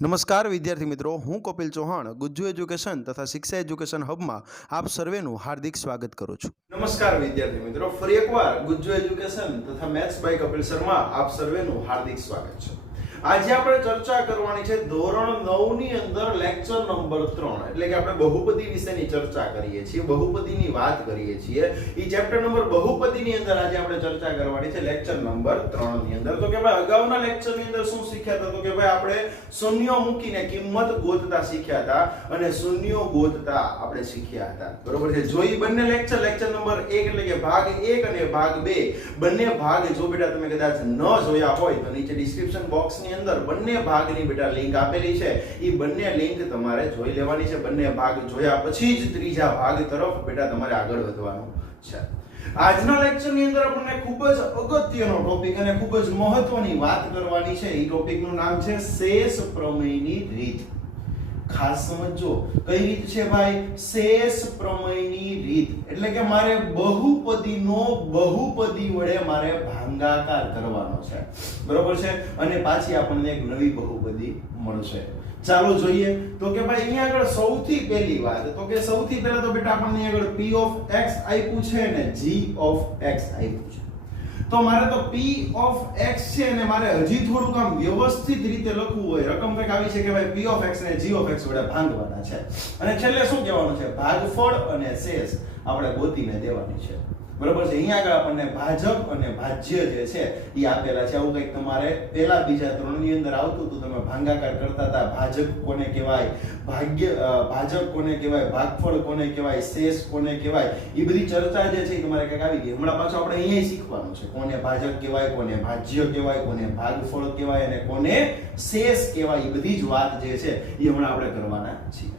નમસ્કાર વિદ્યાર્થી મિત્રો, હું કપિલ ચૌહાણ ગુજ્જુ એજ્યુકેશન તથા શિક્ષા એજ્યુકેશન હબમાં આપ સર્વેનું હાર્દિક સ્વાગત કરું છું. નમસ્કાર વિદ્યાર્થી મિત્રો, ફરી એકવાર ગુજ્જુ એજ્યુકેશન તથા મેથ્સ બાય કપિલ શર્મા આપ સર્વેનું હાર્દિક સ્વાગત છે. આજે આપણે ચર્ચા કરવાની છે ધોરણ 9 ની અંદર લેક્ચર નંબર 3 એટલે કે આપણે બહુપદી વિશેની ચર્ચા કરીએ છીએ, બહુપદીની વાત કરીએ છીએ. ઈ ચેપ્ટર નંબર બહુપદીની અંદર આજે આપણે ચર્ચા કરવાની છે લેક્ચર નંબર 3 ની અંદર. તો કે ભાઈ અગાઉના લેક્ચરની અંદર શું શીખ્યા હતા? તો કે ભાઈ આપણે શૂન્યો મૂકીને કિંમત ગોતતા શીખ્યા હતા અને શૂન્યો ગોતતા આપણે શીખ્યા હતા. બરોબર છે? જો ઈ બંને લેક્ચર નંબર 1 એટલે કે ભાગ 1 અને ભાગ 2 બંને ભાગ જો બેટા તમે કદાચ ન જોયા હોય તો નીચે ડિસ્ક્રિપ્શન બોક્સ ની અંદર બંને ભાગની બેટા લિંક આપેલી છે. ઈ બંને લિંક તમારે જોઈ લેવાની છે. બંને ભાગ જોયા પછી જ ત્રીજા ભાગ તરફ બેટા તમારે આગળ વધવાનું છે. આજના લેક્ચરની અંદર આપણને ખૂબ જ અગત્યનો ટોપિક અને ખૂબ જ મહત્વની વાત કરવાની છે. ઈ ટોપિકનું નામ છે શેષ પ્રમેયની રીત. ખાસ સમજો કઈ રીત છે ભાઈ? શેષ પ્રમેયની રીત એટલે કે મારે બહુપદીનો બહુપદી વડે મારે ભાગાકાર કરવાનો છે. બરોબર છે? અને પાછી આપણને એક નવી બહુપદી મળશે. ચાલો જોઈએ. તો કે ભાઈ અહીંયા આગળ સૌથી પહેલી વાત તો કે સૌથી પહેલા તો બેટા આપણને આગળ p of x આપ્યું છે અને g of x આપ્યું છે. તો મારે તો p of x છે અને મારે હજી થોડુંક આમ વ્યવસ્થિત રીતે લખવું હોય. રકમ કંઈક આવી છે કે ભાઈ p of x ને g of x વડે ભાંગવાના છે અને છેલ્લે શું કહેવાનું છે? ભાગફળ અને શેષ આપણે ગોતીને દેવાની છે. બરોબર છે? અહીંયા આગળ આપણને ભાજક અને ભાજ્ય જે છે એ આપેલા છે. આવું કંઈક તમારે પહેલા બીજા ત્રણની અંદર આવતું હતું. તમે ભાગાકાર કરતા હતા. ભાજક કોને કહેવાય, ભાજક કોને કહેવાય, ભાગફળ કોને કહેવાય, શેષ કોને કહેવાય, એ બધી ચર્ચા જે છે એ તમારે કંઈક આવી ગઈ. હમણાં પાછું આપણે અહીંયા શીખવાનું છે કોને ભાજક કહેવાય, કોને ભાજ્ય કહેવાય, કોને ભાગફળ કહેવાય અને કોને શેષ કહેવાય. એ બધી જ વાત જે છે એ હમણાં આપણે કરવાના છીએ.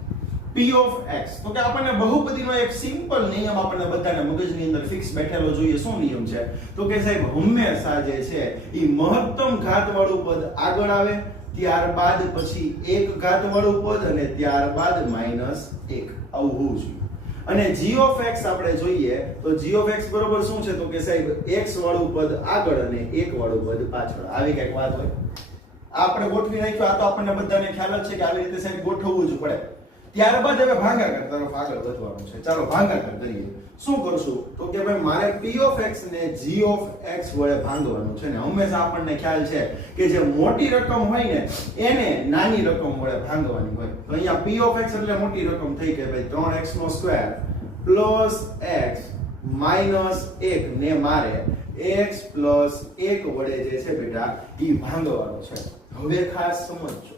p of x તો કે આપણને બહુપદીનો એક સિમ્પલ નિયમ આપણને બધાને મગજની અંદર ફિક્સ બેઠેલો જોઈએ. શું નિયમ છે? તો કે સાહેબ હંમેશા જે છે એ મહત્તમ ઘાત વાળું પદ આગળ આવે, ત્યારબાદ પછી એક ઘાત વાળું પદ અને ત્યારબાદ -1 આવું હોવું જોઈએ. અને g of x આપણે જોઈએ તો g of x બરોબર શું છે? તો કે સાહેબ x વાળું પદ આગળ અને 1 વાળું પદ પાછળ. આવી કઈક વાત હોય. આપણે ગોઠવી નાખ્યું. આ તો આપણને બધાને ખ્યાલ જ છે કે આવી રીતે સાહેબ ગોઠવવું જ પડે. ત્યારબાદ હવે ભાગાકાર તરફ આગળ વધવાનું છે. ચાલો ભાગાકાર કરીએ. શું કરશું? તો કે ભાઈ મારે p of x ને g of x વડે ભાંગવાનું છે ને હંમેશા આપણને ખ્યાલ છે કે જે મોટી રકમ હોય ને એને નાની રકમ વડે ભાંગવાની હોય. તો અહીંયા p of x એટલે મોટી રકમ થઈ કે ભાઈ 3x² પ્લસ x માઈનસ 1 ને મારે x પ્લસ 1 વડે જે છે બેટા ઈ ભાંગવાનો છે. હવે ખાસ સમજજો.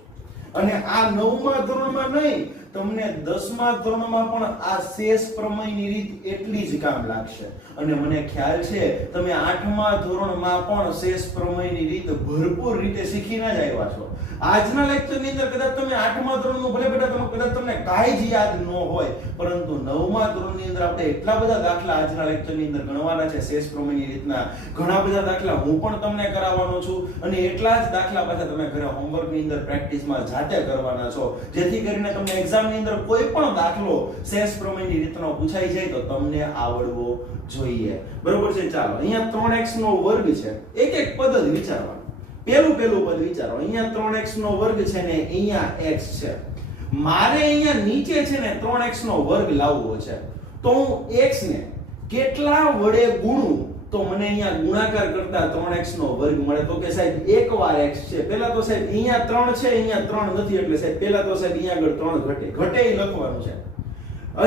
અને આ 9મા ધોરણમાં નહીં, તમને 10મા ધોરણમાં પણ આ શેષ પ્રમેયની રીત એટલી જ કામ લાગશે. અને મને ખ્યાલ છે તમે 8મા ધોરણમાં પણ શેષ પ્રમેયની રીત ભરપૂર રીતે શીખીને જ આવ્યા છો. આજના લેક્ચરની અંદર કદાચ તમે 8મા ધોરણનું ભલે બેટા કદાચ તમને કાંઈ જ યાદ ન હોય, પરંતુ 9મા ધોરણની અંદર આપણે એટલા બધા દાખલા આજના લેક્ચરની અંદર ગણવાના છે શેષ પ્રમેયની રીતના. ઘણા બધા દાખલા હું પણ તમને કરાવવાનો છું અને એટલા જ દાખલા પાછા તમે ઘરે હોમવર્કની અંદર પ્રેક્ટિસમાં જાતે કરવાના છો, જેથી કરીને તમને એક્ઝામની અંદર કોઈ પણ દાખલો શેષ પ્રમેયની રીતનો પૂછાઈ જાય તો તમને આવડવો જોઈએ. બરોબર છે? ચાલો અહીંયા 3x નો વર્ગ છે. એક એક પદ જ વિચારવાનું. પહેલું પદ વિચારો. અહીંયા 3x નો વર્ગ છે ને અહીંયા x છે. મારે અહીંયા નીચે છે ને 3x નો વર્ગ લાવવો છે. તો હું x ને કેટલા વડે ગુણું તો મને અહીંયા ગુણાકાર કરતા 3x નો વર્ગ મળે? તો કે સાહેબ એક વાર x છે. પહેલા તો સાહેબ અહીંયા 3 છે, અહીંયા 3 નથી એટલે સાહેબ પહેલા તો સાહેબ અહીંયા આગળ 3 ઘટે ઈ લખવાનું છે.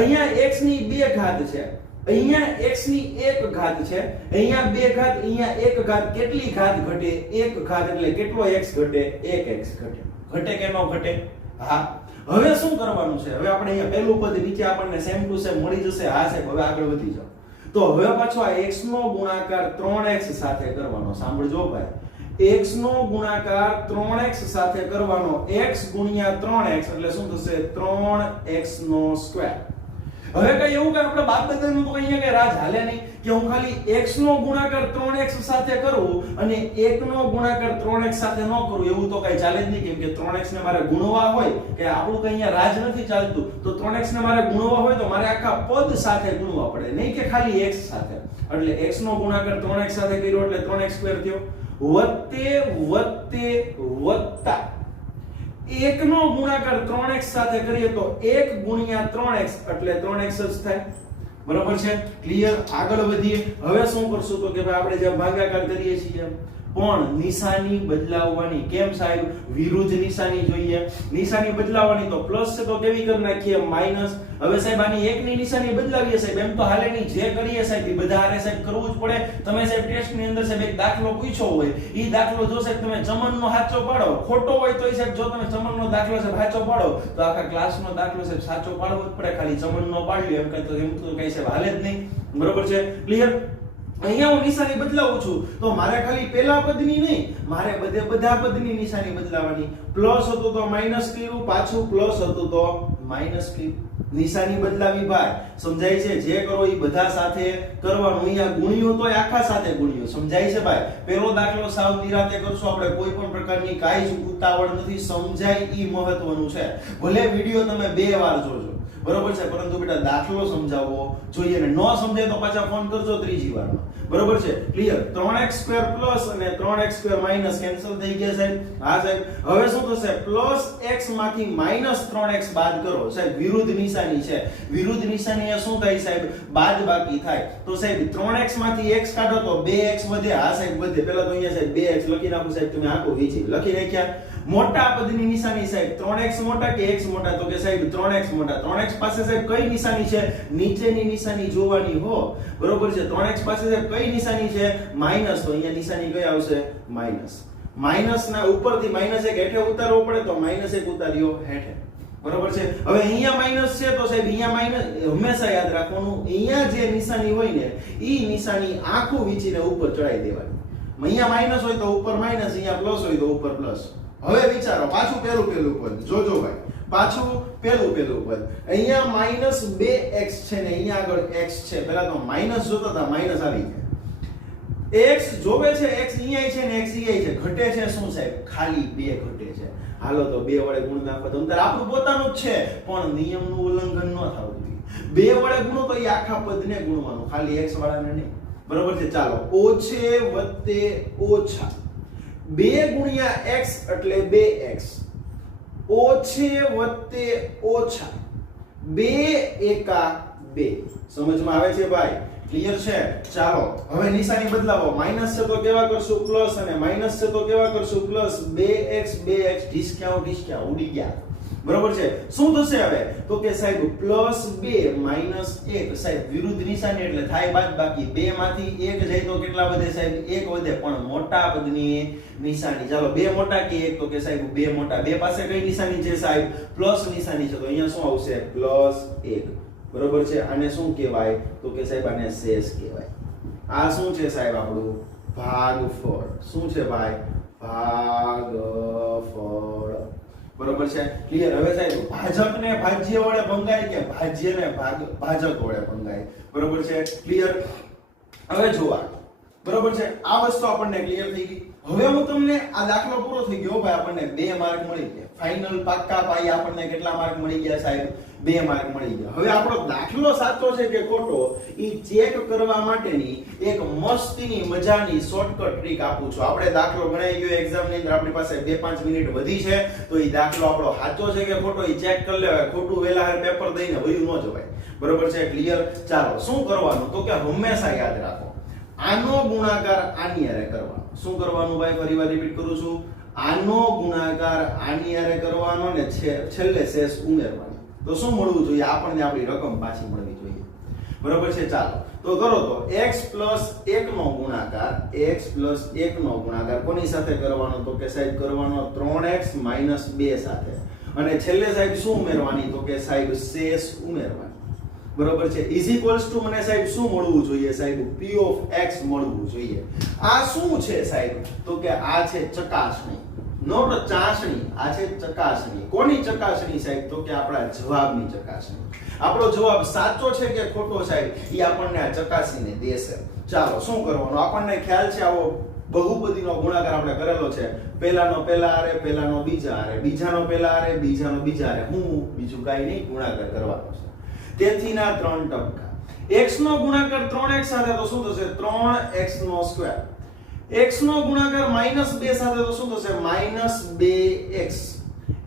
અહીંયા x ની 2 ઘાત છે, અહીંયા x ની 1 ઘાત છે, અહીંયા 2 ઘાત, અહીંયા 1 ઘાત. કેટલી ઘાત ઘટે? 1 ઘાત એટલે કેટલો x ઘટે? 1x ઘટે. ઘટે કે ન ઘટે? હા. હવે શું કરવાનું છે? હવે આપણે અહીંયા પહેલું પદ નીચે આપણને સેમ ટુ સેમ મળી જશે. હા સાહેબ હવે આગળ વધી જાઓ. તો હવે પાછો આ x નો ગુણાકાર 3x સાથે કરવાનો. સાંભળજો ભાઈ, x નો ગુણાકાર 3x સાથે કરવાનો. x ગુણ્યા 3x એટલે શું થશે? 3x નો સ્ક્વેર. હવે કઈ એવું કે આપણે બાપ દાદાનું તો અહીંયા કઈ રાજ હાલે નહીં કે હું ખાલી x નો ગુણાકાર 3x સાથે કરું અને 1 નો ગુણાકાર 3x સાથે ન કરું. એવું તો કઈ ચાલે જ નહીં, કેમ કે 3x ને મારે ગુણવા હોય કે આપણું કઈ અહીંયા રાજ નથી ચાલતું. તો 3x ને મારે ગુણવા હોય તો મારે આખા પદ સાથે ગુણવા પડે, નહીં કે ખાલી x સાથે. એટલે x નો ગુણાકાર 3x સાથે કર્યો એટલે 3x² થયો. વત્તે વત્તે વત્તા 1 નો ગુણાકાર 3x સાથે કરીએ તો 1 ગુણ્યા 3x એટલે 3x જ થાય. બરાબર છે? ક્લિયર? આગળ વધીએ. હવે શું કરશું તો કે ભાઈ આપણે જે ભાગાકાર કરીએ છીએ પણ નિશાની બદલાવવાની. કેમ સાહેબ? વિરુદ્ધ નિશાની જોઈએ. નિશાની બદલાવવાની તો પ્લસ છે તો કેવી કરી નાખીએ? માઈનસ. હવે સાહેબ આની 1 ની નિશાની બદલાવીએ સાહેબ. એમ તો હાલેની જે કરીએ સાહેબ એ બધા હારે સાહેબ કરવું જ પડે. તમે સાહેબ ટેસ્ટ ની અંદર સાહેબ એક દાખલો પૂછ્યો હોય, ઈ દાખલો જો સાહેબ તમે ચમનનો સાચો પાડો, ખોટો હોય તો સાહેબ જો તમે ચમનનો દાખલો સાહેબ સાચો પાડો તો આખા ક્લાસનો દાખલો સાહેબ સાચો પાડવો જ પડે. ખાલી ચમનનો પાડ્યો એમ તો કઈ સાહેબ હાલે જ નહીં. બરોબર છે? ક્લિયર? અહીંયા હું નિશાની બદલાવું છું તો મારે ખાલી પહેલા પદની નહીં, મારે બધા પદની નિશાની બદલાવાની. પ્લસ હતું તો માઈનસ કર્યું, પાછું પ્લસ હતું તો માઈનસ કર્યું. નિશાની બદલાવી ભાઈ. સમજાય છે? જે કરો એ બધા સાથે કરવાનું. અહીંયા ગુણ્યું તો આખા સાથે ગુણ્યું. સમજાય છે ભાઈ? પહેલો દાખલો સાવ નિરાતે કરશું આપણે. કોઈ પણ પ્રકારની કાઈ જ ઉતાવળ નથી. સમજાય ઈ મહત્વનું છે. ભલે વિડિયો તમે 2 વાર જોજો, બરોબર છે, પરંતુ બેટા દાખલો સમજાવવો જોઈએ ને. ન સમજાય તો પાછા ફોન કરજો ત્રીજી વારમાં. બરોબર છે? ક્લિયર? 3x² પ્લસ અને 3x² માઈનસ કેન્સલ થઈ ગયા સાહેબ. હા સાહેબ. હવે શું થશે? પ્લસ x માંથી માઈનસ 3x બાદ કરો સાહેબ. વિરુદ્ધ નિશાની છે. વિરુદ્ધ નિશાની એ શું થાય સાહેબ? બાદબાકી થાય. તો સાહેબ 3x માંથી x કાઢો તો 2x વધે. હા સાહેબ વધે. પહેલા તો અહીંયા સાહેબ 2x લખી નાખો સાહેબ. તમે આખું વીચી લખી નાખ્યા. મોટા પદની નિશાની સાહેબ 3x મોટા કે x મોટા? તો કે સાહેબ 3x મોટા. 3x પાસે સાહેબ કઈ નિશાની છે? નીચેની નિશાની જોવાની હો. બરોબર છે? 3x પાસે સાહેબ કઈ નિશાની છે? માઈનસ. તો અહીંયા નિશાની કઈ આવશે? માઈનસ. માઈનસ ના ઉપરથી માઈનસ 1 હેઠે ઉતારવો પડે તો માઈનસ 1 ઉતાર્યો હેઠે. બરોબર છે? હવે અહીંયા માઈનસ છે તો સાહેબ અહીંયા માઈનસ હંમેશા યાદ રાખવાનું. અહીંયા જે નિશાની હોય ને ઈ નિશાની આખું વીંચીને ઉપર ચડાઈ દેવાની. અહીંયા માઈનસ હોય તો ઉપર માઈનસ, અહીંયા પ્લસ હોય તો ઉપર પ્લસ. હવે વિચારો પાછું પેલું પદ જોજો ભાઈ. પાછું પેલું પદ. અહીંયા માઈનસ 2x છે ને અહીંયા આગળ x છે. પહેલા તો માઈનસ જોતા હતા, માઈનસ આવી ગયા. x જોવે છે, x અહીંયા છે ને x અહીંયા છે. ઘટે છે શું સાહેબ? ખાલી 2 ઘટે છે. હાલો તો 2 વડે ગુણ નાખો તો અંતર આપણું પોતાનું જ છે પણ નિયમનું ઉલ્લંઘન ન થવું જોઈએ. 2 વડે ગુણો તો એ આખા પદને ગુણવાનું, ખાલી x વાળાને નહીં. બરોબર છે? ચાલો. ઓછે વત્તે ઓછા 2 ગુણ્યા x એટલે 2x. ઓછે વત્તે ઓછા 2 એકા 2. સમજમાં આવે છે ભાઈ? ક્લિયર છે? ચાલો હવે નિશાની બદલાવો. માઈનસ છે તો કેવા કરશું? પ્લસ. અને માઈનસ છે તો કેવા કરશું? પ્લસ. 2x ઢીસક્યા ઉડી ગયા. બરોબર છે? શું થશે હવે? તો કે સાહેબ પ્લસ 2 માઈનસ 1. સાહેબ વિરુદ્ધ નિશાની એટલે થાય બાદબાકી. 2 માંથી 1 જાય તો કેટલા વધે સાહેબ? 1 વધે. પણ મોટા પદની નિશાની. ચાલો 2 મોટા કે 1? તો કે સાહેબ 2 મોટા. 2 પાસે કઈ નિશાની છે સાહેબ? પ્લસ નિશાની છે. તો અહીંયા શું આવશે? પ્લસ 1. બરોબર છે? આને શું કહેવાય? તો કે સાહેબ આને શેષ કહેવાય. આ શું છે સાહેબ? આપણું ભાગફળ. શું છે ભાઈ? ભાગફળ. બરોબર છે? ક્લિયર? હવે સાહેબ ભાજકને ભાજ્ય વડે ભંગાય કે ભાજ્યને ભાજક વડે ભંગાય? બરોબર છે? ક્લિયર? હવે જોવા. બરોબર છે? આ વસ્તુ આપણને ક્લિયર થઈ ગઈ. હવે હું તમને આ દાખલો પૂરો થઈ ગયો ભાઈ. આપણને 2 માર્ક મળી ગયા. ફાઇનલ પાક્કા પાઈ આપણને કેટલા માર્ક મળી ગયા સાહેબ? 2 માર્ક મળી ગયા. હવે આપણો દાખલો સાચો છે કે ખોટો ઈ ચેક કરવા માટેની એક મસ્તીની મજાની શોર્ટકટ ટ્રીક આપું છું. આપણે દાખલો ગણાઈ ગયો એક્ઝામ ની અંદર, આપણી પાસે 2-5 મિનિટ વધી છે તો ઈ દાખલો આપણો સાચો છે કે ખોટો ઈ ચેક કરી લેવાય. ખોટું વેલા પેપર દઈને વયું ન જવાય. બરોબર છે? ક્લિયર? ચાલો શું કરવાનું તો કે હંમેશા યાદ રાખો આનો ગુણાકાર આની હારે કરવાનો. શું કરવાનું ભાઈ? ફરીવાર રિપીટ કરું છું. આનો ગુણાકાર આની હારે કરવાનો ને છેલ્લે શેષ ઉમેરવાનો. તો શું મળવું જોઈએ? આપણને આપણી રકમ પાછી મળવી જોઈએ. બરોબર છે? ચાલો તો કરો તો x + 1 નો ગુણાકાર. x + 1 નો ગુણાકાર કોની સાથે કરવાનો? તો કે સાહેબ કરવાનો 3x - 2 સાથે. અને છેલ્લે સાહેબ શું ઉમેરવાની? તો કે સાહેબ શેષ ઉમેરવાની. બરોબર છે? ઇઝ ઇક્વલ્સ ટુ મને સાહેબ શું મળવું જોઈએ સાહેબ? p ઓફ x મળવું જોઈએ. આ શું છે સાહેબ? તો કે આ છે ચકાસણી. નોટ ચાસણી. આ છે ચકાસણી. કોની ચકાસણી સાહેબ? તો કે આપણા જવાબની ચકાસણી. આપણો જવાબ સાચો છે કે ખોટો સાહેબ એ આપણને આ ચકાસીને દેશે. ચાલો શું કરવાનું? આપણને ખ્યાલ છે આવો બહુપદીનો ગુણાકાર આપણે કરેલો છે. પહેલાનો પહેલા હારે, પહેલાનો બીજા હારે, બીજાનો પહેલા હારે, બીજાનો બીજા હારે. હું બીજું કાઈ નહીં, ગુણાકાર કરવાનો છે. તેથી ના 3 ટપકા. x નો ગુણાકાર 3x સાથે તો શું થશે? 3x². x નો ગુણાકાર -2 સાથે તો શું થશે? -2x.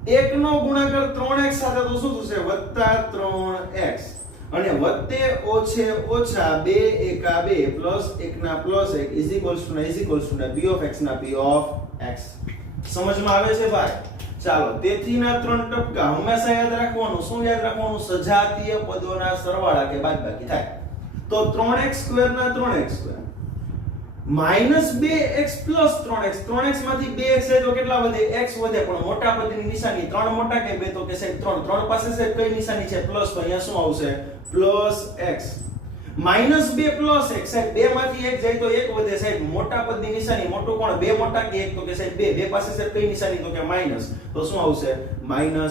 1 નો ગુણાકાર 3x સાથે તો શું થશે વત્તા 3x અને વત્તે ઓછે ઓછા 2 એકા 2 પ્લસ 1 ના plus 1 is equals to b of x ના p ઓફ x સમજમાં આવે છે ભાઈ ચાલો તેથી ના 3 ટપકા હંમેશા યાદ રાખવાનું શું યાદ રાખવાનું સજાતીય પદોના સરવાળા કે બાદબાકી થાય તો 3x² ના 3x² -2x + 3x 3x માંથી 2x છે તો કેટલા વધે x વધે પણ મોટા પદની નિશાની 3 મોટા કે 2 તો કે સાહેબ 3 3 પાસે સાહેબ કઈ નિશાની છે પ્લસ તો અહીંયા શું આવશે +x -2 + x સાહેબ 2 માંથી 1 જાય તો 1 વધે સાહેબ મોટા પદની નિશાની મોટું કોણ 2 મોટા કે 1 તો કે સાહેબ 2 2 પાસે સાહેબ કઈ નિશાની તો કે માઈનસ તો શું આવશે -1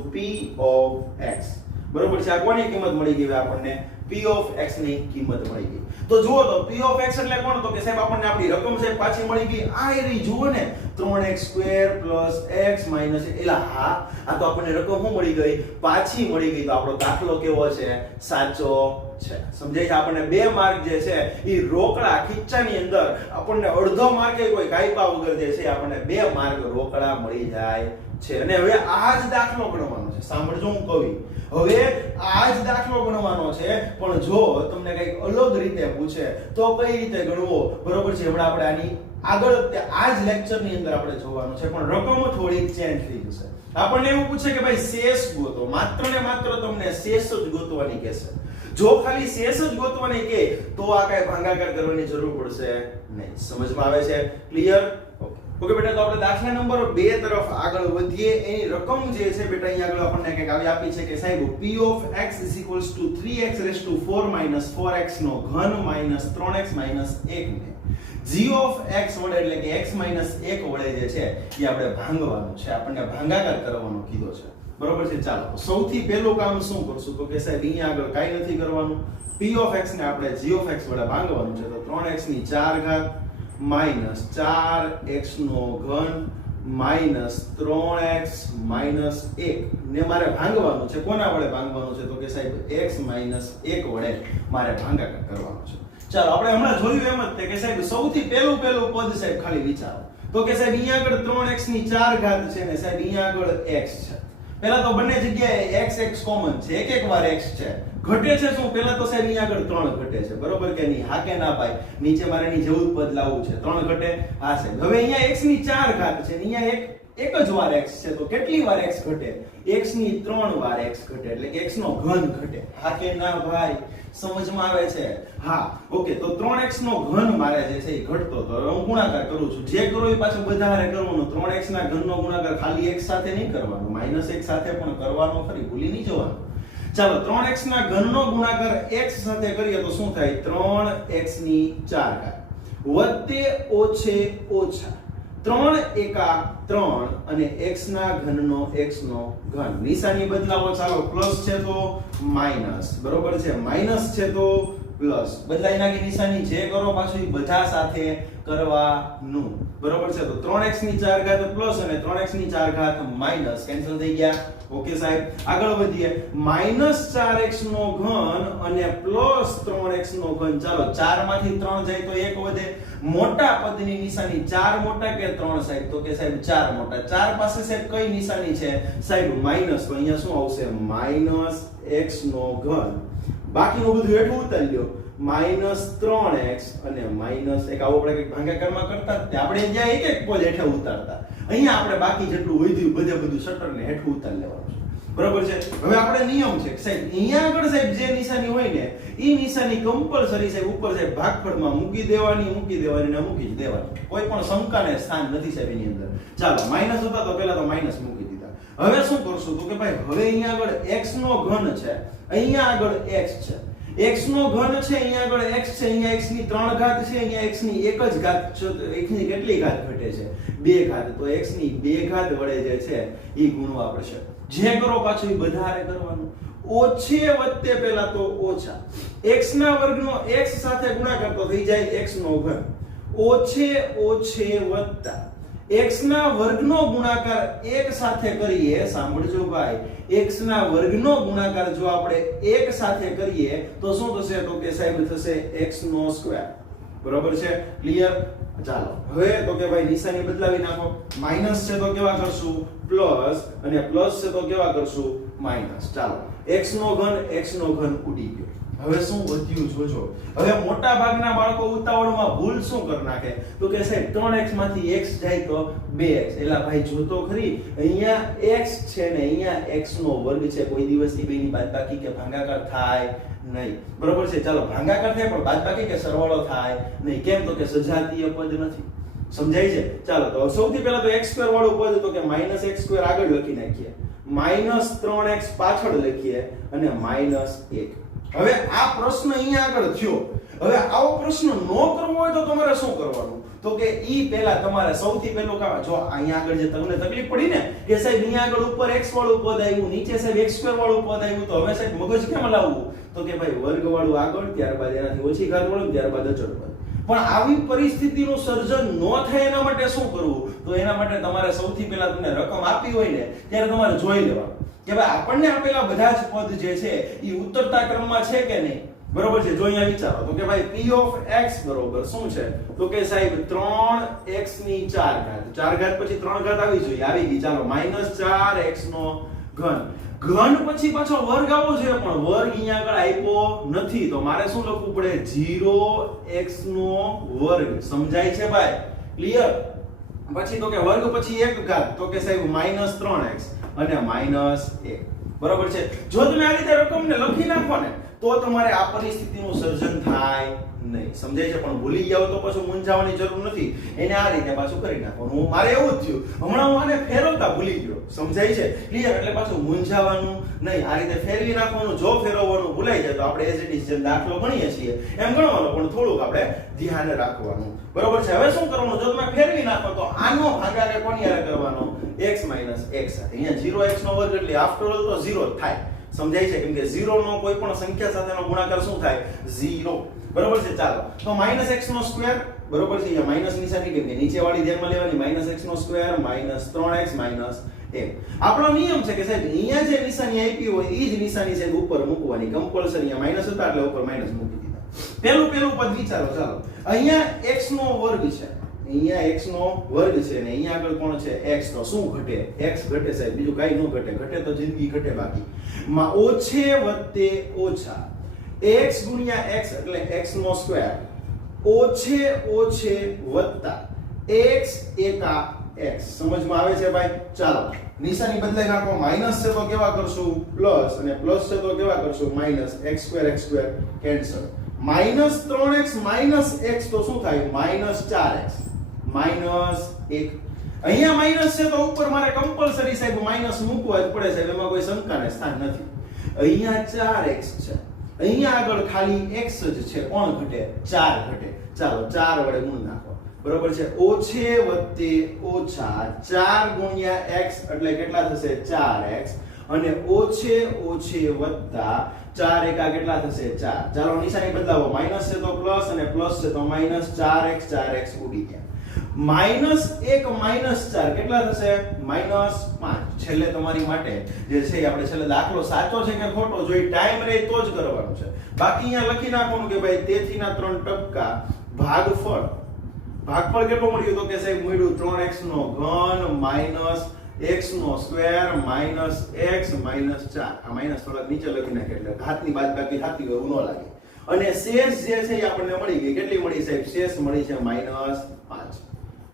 = p of x બરોબર છે આ કોની કિંમત મળી ગઈ આપણને p of x ની કિંમત મળી ગઈ તો જુઓ તો p of x એટલે કોણ તો કે સાહેબ આપણને આપણી રકમ સાહેબ પાછી મળી ગઈ આ એ રહી જુઓ ને 3x² + x - એલા હા આ તો આપણને રકમ શું મળી ગઈ પાછી મળી ગઈ તો આપણો દાખલો કેવો છે સાચો છે સમજાય છે આપણને 2 માર્ક જે છે ઈ રોકડા ખીચાની અંદર આપણને અડધો માર્ક કોઈ કાયપા વગર જે છે આપણને 2 માર્ક રોકડા મળી જાય છે અને હવે આ જ દાખલો ગણવાનો છે સાંભળજો હું કહું હવે આ જ દાખલો ગણવાનો છે પણ જો તમને કંઈક અલગ રીતે પૂછે તો કઈ રીતે ગણવો બરોબર છે હમણાં આપણે આની આગળ આ જ લેક્ચર ની અંદર આપણે જોવાનું છે પણ રકમો થોડીક ચેન્જ થઈ જશે આપણને એવું પૂછે કે ભાઈ શેષ ગોતો માત્ર ને માત્ર તમને શેષ જ ગોતવાની કહેશે જો ખાલી શેષ જ ગોતવાની કે તો આ કઈ ભાગાકાર કરવાની જરૂર પડશે નહીં સમજમાં આવે છે ક્લિયર ઓકે બેટા તો આપણે દાખલા નંબર 2 તરફ આગળ વધીએ એની રકમ જે છે બેટા અહીં આગળ આપણને કંઈક આવી આપી છે કે સાહેબ p of x = 3x⁴ - 4x નો ઘન - 3x - 1 ને g of x વડે એટલે કે x - 1 વડે જે છે એ આપણે ભાંગવાનું છે આપણને ભાગાકાર કરવાનો કીધો છે બરોબર છે ચાલો સૌથી પહેલું કામ શું કરશું તો કે સાહેબ અહીંયા આગળ કાઈ નથી કરવાનું p of x ને આપણે g of x વડે ભાંગવાનું છે તો 3x ની 4 ઘાત -4x નો ઘન -3x - 1 ને મારે ભાંગવાનું છે કોના વડે ભાંગવાનું છે તો કે સાહેબ x - 1 વડે મારે ભાગાકાર કરવાનો છે ચાલો આપણે હમણાં જોયું એમ જ કે સાહેબ સૌથી પહેલું પદ સાહેબ ખાલી વિચારો તો કે સાહેબ અહીંયા આગળ 3x ની 4 ઘાત છે ને સાહેબ અહીંયા આગળ x છે પહેલા તો બંને જગ્યાએ x કોમન છે એક વાર x છે ઘટે છે શું પહેલા તો સાહેબ અહીંયા આગળ 3 ઘટે છે બરોબર કે નહીં હા કે ના ભાઈ નીચે મારે ની જેવું જ પદ લાવવું છે 3 ઘટે હા સાહેબ હવે અહીંયા x ની 4 ઘાત છે અહીંયા એક જ વાર x છે તો કેટલી વાર x ઘટે x ની 3 વાર x ઘટે એટલે કે x નો ઘન ઘટે હા કે ના ભાઈ સમજમાં આવે છે હા ઓકે તો 3x નો ઘન મારે જે છે એ ઘટતો તો હવે હું ગુણાકાર કરું છું જે કરો એ પાછું બધારે કરવાનું 3x ના ઘનનો ગુણાકાર ખાલી x સાથે નહીં કરવાનો -1 સાથે પણ કરવાનો ખરી ભૂલી નહીં જવાનું ચાલો 3x ના ઘનનો ગુણાકાર x સાથે કરીએ તો શું થાય 3x ની 4 ઘાત વત્તે ઓછે ઓછા 3 એકા 3 અને x ના ઘનનો x નો ઘન નિશાની બદલાવો ચાલો પ્લસ છે તો માઈનસ બરોબર છે માઈનસ છે તો પ્લસ બદલાઈ નાખી નિશાની જે કરો પાછું બધા સાથે કરવાનું બરોબર છે તો 3x ની 4 ઘાત પ્લસ અને 3x ની 4 ઘાત માઈનસ કેન્સલ થઈ ગયા ઓકે સાહેબ આગળ વધીએ -4x નો ઘન અને +3x નો ઘન ચાલો 4 માંથી 3 જાય તો 1 વધે મોટા પદની નિશાની 4 મોટા કે 3 સાહેબ તો કે સાહેબ 4 મોટા 4 પાસે સાહેબ કઈ નિશાની છે સાહેબ માઈનસ તો અહીંયા શું આવશે -x નો ઘન બાકીનું બધું હેઠું ઉતારી લ્યો -3x અને -1 આવો આપણે કંઈક ભાગાકારમાં કરતા આપણે જ્યાં એક પદ હેઠે ઉતારતા અહીંયા આપણે બાકી જેટલું વધ્યું બધું શટરને હેઠું ઉતારી લેવાનું છે બરોબર છે હવે આપણે નિયમ છે સાહેબ અહીંયા આગળ સાહેબ જે નિશાની હોય ને ઈ નિશાની કમ્પલસરી સાહેબ ઉપર સાહેબ ભાગફળમાં મૂકી દેવાની ને મૂકી જ દેવાની કોઈ પણ શંકાને સ્થાન નથી સાહેબ એની અંદર ચાલો માઈનસ હતા તો પહેલા તો માઈનસ મૂકી દીધા હવે શું કરશું તો કે ભાઈ હવે અહીંયા આગળ x નો ઘન છે અહીંયા આગળ x છે x નો ઘન છે અહીંયા આગળ x છે અહીંયા x ની 3 ઘાત છે અહીંયા x ની 1 જ ઘાત છે x ની કેટલી ઘાત ઘટે છે 2 ઘાત તો x ની 2 ઘાત વડે જે છે ઈ ગુણવા પડશે જે કરો પાછું ઈ બધારે કરવાનું ઓછે વત્તે પહેલા તો ઓછા x ના વર્ગનો x સાથે ગુણાકાર તો થઈ જાય x નો ઘન ઓછે વત્તા x ના વર્ગનો ગુણાકાર 1 સાથે કરીએ સાંભળજો ભાઈ x ના વર્ગનો ગુણાકાર જો આપણે 1 સાથે કરીએ તો શું થશે તો કે સાહેબ થશે x નો સ્ક્વેર બરોબર છે ક્લિયર ચાલો હવે તો કે ભાઈ નિશાની બદલાવી નાખો, માઈનસ છે તો કેવા કરશું પ્લસ, અને પ્લસ છે તો કેવા કરશું માઈનસ. ચાલો x નો ઘન ઉડી ગયો. હવે શું વધ્યું જોજો. હવે મોટા ભાગના બાળકો ઉતાવળમાં ભૂલ શું કરી નાખે તો કે સાહેબ 3x માંથી x જાય તો 2x. એલા ભાઈ જોતો ખરી, અહીંયા x છે ને અહીંયા x નો વર્ગ છે, કોઈ દિવસથી બેની બાદબાકી કે ભાગાકાર થાય નહીં. બરોબર છે. ચાલો ભાગાકાર થાય પણ બાદબાકી કે સરવાળો થાય નહીં. કેમ તો કે સજાતીય પદ નથી. સમજાય છે? ચાલો તો સૌથી પહેલા તો x² વાળું પદ તો કે -x² આગળ લખી નાખીએ, -3x પાછળ લખીએ અને -1. હવે આ પ્રશ્ન અહીંયા આગળ થયો. હવે આવો પ્રશ્ન નો કરવો હોય તો તમારે શું કરવાનું તો કે ઈ પહેલા તમારે સૌથી પહેલું કામ, જો અહીંયા આગળ જે તમને તકલીફ પડી ને કે સાહેબ અહીંયા આગળ ઉપર x વાળું પદ આવ્યું, નીચે સાહેબ x² વાળું પદ આવ્યું, તો હવે સાહેબ મગજ કેમ લાવવું તો કે ભાઈ વર્ગ વાળું આગળ, ત્યારબાદ એનાથી ઓછી ઘાત વાળું, ત્યારબાદ અચળ પદ. પણ આવી પરિસ્થિતિનું સર્જન ન થાય એના માટે શું કરવું તો એના માટે તમારે સૌથી પહેલા તમને રકમ આપી હોય ને ત્યારે તમારે જોઈ લેવાનું કે ભાઈ આપણને આપેલા બધા જ પદ જે છે એ ઉતરતા ક્રમમાં છે કે નહીં. બરોબર છે? જો અહીંયા વિચારો તો કે ભાઈ p ઓફ x બરોબર શું છે તો કે સાહેબ 3x ની 4 ઘાત, 4 ઘાત પછી 3 ઘાત આવી જોઈએ, આવી ગઈ. ચાલો -4x નો ઘન પછી પાછો વર્ગ આવો છે પણ વર્ગ અહીંયા આગળ આપ્યો નથી, તો મારે શું લખવું પડે 0x નો વર્ગ. સમજાય છે ભાઈ? ક્લિયર? પછી તો કે વર્ગ પછી 1 ઘાત તો કે સાહેબ -3x અને -1. બરોબર છે? જો તમે આ રીતે રકમને લખી નાખો ને તો તમારે આ પરિસ્થિતિનું સર્જન થાય નહીં. સમજાય છે? પણ ભૂલી ગયા તો પાછું મૂંઝાવાની જરૂર નથી, એને આ રીતે પાછું કરી નાખવાનું. મારે એવું જ થયું, હમણાં હું આને ફેરવતા ભૂલી ગયો. સમજાય છે? ક્લિયર? એટલે પાછું મૂંઝાવાનું નહીં, આ રીતે ફેરવી નાખવાનું. જો ફેરવવાનું ભૂલાઈ જાય તો આપણે એઝ ઇટ ઇઝ જેમ દાખલો ગણીએ છીએ એમ ગણવાનો, પણ થોડુંક આપણે ધ્યાન રાખવાનું. બરોબર છે? હવે શું કરવાનું, જો તમે ફેરવી નાખો તો આનો ભાગાકાર કોની હારે કરવાનો x - x સાથે. અહીંયા 0x નો વર્ગ એટલે આફ્ટર ઓલ તો 0 જ થાય. સમજાય છે? કેમ કે 0 નો કોઈ પણ સંખ્યા સાથેનો ગુણાકાર શું થાય 0. બરોબર છે? ચાલો તો -x નો સ્ક્વેર. બરોબર છે? અહીંયા માઈનસ નિશાની કેમ કે નીચે વાળી ધ્યાનમાં લેવાની, -x નો સ્ક્વેર -3x -1. આપણો નિયમ છે કે સાહેબ અહીંયા જે નિશાની આપી હોય એ જ નિશાની સાહેબ ઉપર મૂકવાની કમ્પલસરી. અહીંયા માઈનસ હતા એટલે ઉપર માઈનસ મૂકી દીધા. પેલું પદ વિચારો. ચાલો અહીંયા x નો વર્ગ છે, અહીંયા x નો વર્ગ છે ને અહીંયા આગળ કોણ છે x, તો શું ઘટે? x ઘટે સાહેબ, બીજું કાઈ ન ઘટે. ઘટે તો જિંદગી ઘટે. બાકી માં ઓછે વત્તે ઓછા x ગુણ્યા x એટલે x નો સ્ક્વેર ઓછે વત્તા x એકા x. સમજમાં આવે છે ભાઈ? ચાલો નિશાની બદલાઈ નાખો, માઈનસ છે તો કેવા કરશું પ્લસ, અને પ્લસ છે તો કેવા કરશું minus. x² cancel. -3x -x તો શું થાય -4x -1. અહીંયા માઈનસ છે તો ઉપર મારે કમ્પલસરી સાહેબ માઈનસ મૂકવા જ પડે સાહેબ, એમાં કોઈ શંકાને સ્થાન નથી. અહીંયા 4x છે, અહીંયા આગળ ખાલી x જ છે, કોણ ઘટે 4 ઘટે. ચાલો 4 વડે ગુણ નાખો. બરોબર છે? ઓછે વત્તે ઓછા 4 ગુણ્યા x એટલે કેટલા થશે 4x, અને ઓછે વત્તા 4 એકા કેટલા થશે 4. ચાલો નિશાની બદલાવો, માઈનસ છે તો પ્લસ અને પ્લસ છે તો માઈનસ. 4x ઉડી ગયા. -1 -4 કેટલા થશે -5. છેલ્લે તમારી માટે જે છે આપણે છેલ્લે દાખલો સાચો છે કે ખોટો જો ટાઈમ રહે તો જ કરવાનું છે. બાકી અહીંયા લખી નાખવાનું કે ભાઈ તેથી ના 3% ભાગફળ કેટલો મળ્યું તો કે સાહેબ મળ્યું 3x નો ઘન માઈનસ x નો સ્ક્વેર માઈનસ x માઈનસ 4. આ માઈનસ થોડાક નીચે લખી નાખે એટલે ઘાતની બાદબાકી થતી હોય એવું ન લાગે. અને શેષ જે છે એ આપણને મળી ગઈ. કેટલી મળી સાહેબ? શેષ મળી છે -5.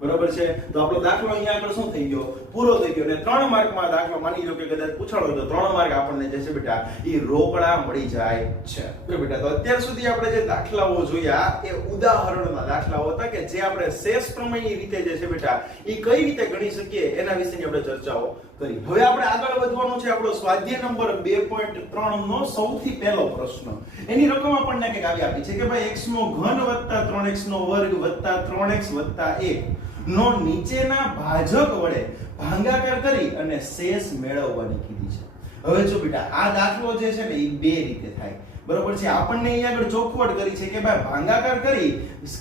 બરોબર છે? તો આપણો દાખલો અહીંયા આગળ શું થઈ ગયો? પૂરો થઈ ગયો. અને 3 માર્કમાં દાખલો માની લો કે કદાચ પૂછાણો તો 3 માર્ક આપણને જે છે બેટા એ રોકડા મળી જાય છે. તો બેટા તો અત્યાર સુધી આપણે જે દાખલાઓ જોયા એ ઉદાહરણના દાખલાઓ હતા કે જે આપણે શેષ પ્રમેયની રીતે જે છે બેટા એ કઈ રીતે ગણી શકીએ એના વિશેની આપણે ચર્ચાઓ કરી. હવે આપણે આગળ વધવાનું છે આપણો સ્વાધ્યાય નંબર 2.3 નો સૌથી પહેલો પ્રશ્ન. એની રકમ આપણને કંઈક આવી આપી છે કે ભાઈ x નો ઘન વત્તા 3x નો વર્ગ વત્તા 3x વત્તા 1 નો નીચેના ભાજક વડે ભાગાકાર કરી અને શેષ મેળવવાની કીધી છે. હવે જો બેટા આ દાખલો જે છે ને એ બે રીતે થાય. બરોબર છે? આપણને અહીંયા આગળ ચોખવટ કરી છે કે ભાઈ ભાગાકાર કરી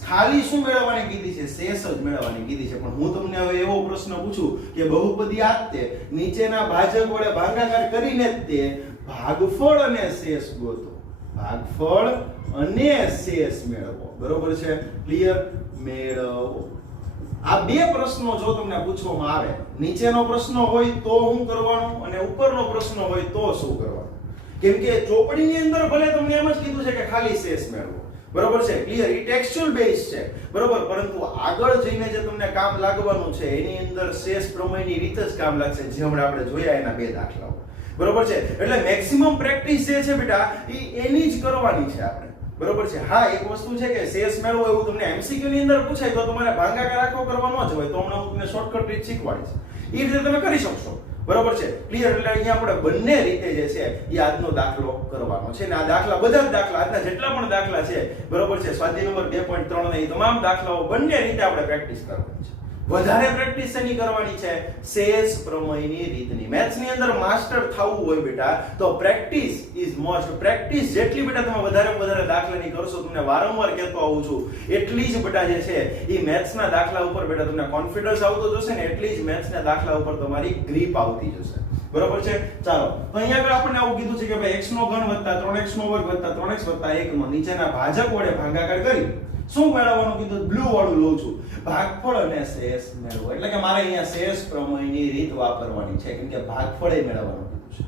ખાલી શું મેળવવાની કીધી છે? શેષ જ મેળવવાની કીધી છે. પણ હું તમને હવે એવો પ્રશ્ન પૂછું કે બહુપદી આ જ તે નીચેના ભાજક વડે ભાગાકાર કરીને જ તે ભાગફળ અને શેષ ગોતો. ભાગફળ અને શેષ મેળવો. બરોબર છે? ક્લિયર? મેળવો. આ બે પ્રશ્નો જો તમને પૂછવામાં આવે, નીચેનો પ્રશ્ન હોય તો શું કરવાનું અને ઉપરનો પ્રશ્ન હોય તો શું કરવાનું. કેમ કે ચોપડીની અંદર ભલે તમને એમ જ કીધું છે કે ખાલી શેષ મેળવો. બરોબર છે? ક્લિયર? ઈ ટેક્સ્ચ્યુઅલ બેઝ છે. બરોબર? પરંતુ આગળ જઈને જે તમને કામ લાગવાનું છે એની અંદર શેષ પ્રમેયની રીત જ કામ લાગશે, જે હમણાં આપણે જોયા એના બે દાખલાઓ. બરોબર છે? એટલે મેક્સિમમ પ્રેક્ટિસ જે છે બેટા એની જ કરવાની છે આપણે. બરોબર છે? હા, એક વસ્તુ છે કે શેષ મેળવો એવું તમને એમસીક્યુ ની અંદર પૂછાય તો તમારે ભાગાકાર આખો કરવાનો જ હોય, તો હમણાં હું તમને શોર્ટકટ રીત શીખવાડીશ. એ રીતે તમે કરી શકશો. બરોબર છે? ક્લિયર? એટલે અહીંયા આપણે બંને રીતે જે છે એ આજનો દાખલો કરવાનો છે ને આ દાખલા બધા જ દાખલા આજના જેટલા પણ દાખલા છે, બરોબર છે, સ્વાધ્યાય નંબર 2.3 ને એ તમામ દાખલાઓ બંને રીતે આપણે પ્રેક્ટિસ કરવાની છે. વધારે પ્રેક્ટિસ શેની કરવાની છે? શેષ પ્રમેયની રીતની. મેથ્સ ની અંદર માસ્ટર થવું હોય બેટા તો પ્રેક્ટિસ ઇઝ મોસ્ટ. પ્રેક્ટિસ જેટલી બેટા તમે વધારે દાખલાની કરશો, તમને વારંવાર કહેતો આવું છું, એટલી જ બેટા જે છે એ મેથ્સ ના દાખલા ઉપર બેટા તમને કોન્ફિડન્સ આવતો જશે ને એટલી જ મેથ્સ ના દાખલા ઉપર તમારી ગ્રીપ આવતી જશે. બરોબર છે? ચાલો, તો અહીંયા આગળ આપણને આવું કીધું છે કે ભાઈ x નો ઘન વત્તા 3x નો વર્ગ વત્તા 3x વત્તા 1 નો નીચેના ભાજક વડે ભાગાકાર કરી શું મેળવવાનું કીધું? બ્લુ વાળું લઉં છું. ભાગફળ અને શેષ મેળવો. એટલે કે મારે અહીંયા શેષ પ્રમેયની રીત વાપરવાની છે, કેમ કે ભાગફળ મેળવવાનું કીધું છે.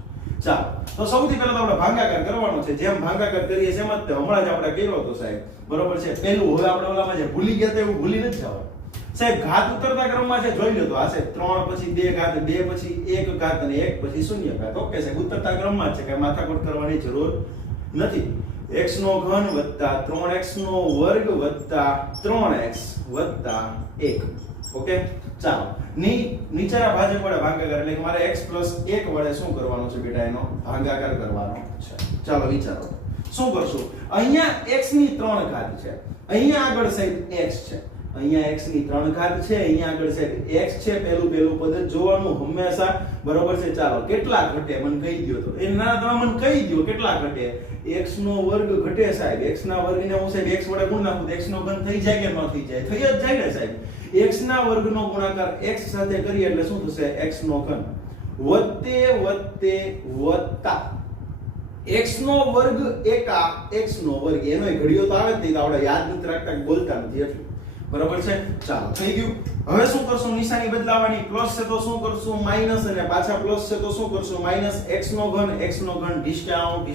ચાલો, તો સૌથી પહેલા તો આપણે ભાગાકાર કરવાનો છે. જેમ ભાગાકાર કરીએ છે એમ જ હમણાં જ આપણે કર્યો હતો સાહેબ. બરોબર છે? પહેલું હવે આપણે ઓલામાં જે ભૂલી ગયા હતા એવું ભૂલી નથી જવાનું સાહેબ. ઘાત ઉતરતા ક્રમમાં છે, જોઈ લો તો આ છે 3 પછી 2 ઘાત, 2 પછી 1 ઘાત અને 1 પછી 0 ઘાત. ઓકે સાહેબ, ઉતરતા ક્રમમાં છે, કે માથાકૂટ કરવાની જરૂર નથી. x નો ઘન વત્તા 3x નો વર્ગ વત્તા 3x વત્તા 1. ઓકે, ચાલો, નીચેના ભાજક વડે ભાગાકાર, એટલે કે મારે x 1 વડે શું કરવાનું છે બેટા? એનો ભાગાકાર કરવાનો છે. ચાલો વિચારો શું કરશું? અહીંયા x ની 3 ઘાત છે, અહીંયા આગળ સાહેબ x છે, અહીંયા x ની 3 ઘાત છે, અહીંયા આગળ સાહેબ x છે. પેલું પદ જ જોવાનું હંમેશા. બરોબર છે? ચાલો, કેટલા ઘટે મને કહી દો તો. એના તમે મને કહી દો કેટલા ઘટે. x નો વર્ગ ઘટે સાહેબ. x ના વર્ગને હું સાહેબ x વડે ગુણ નાખું તો x નો ઘન થઈ જાય કે ન થઈ જાય? થઈ જ જાય ને સાહેબ. x ના વર્ગનો ગુણાકાર x સાથે કરીએ એટલે શું થશે? x નો ઘન વત્તે વત્તા x નો વર્ગ એકા x નો વર્ગ. એનો ઘડિયો તો આવે જ નહીં, તો આપણે યાદ નથી રાખતા, બોલતા નથી એટલે. બરોબર છે? ચાલો, થઈ ગયું. હવે શું કરશું? નિશાની બદલાવાની. પ્લસ છે તો શું કરશું? માઈનસ, અને પાછા પ્લસ છે તો શું કરશું? માઈનસ. x નો ઘન ડિસ્કાઉન્ટ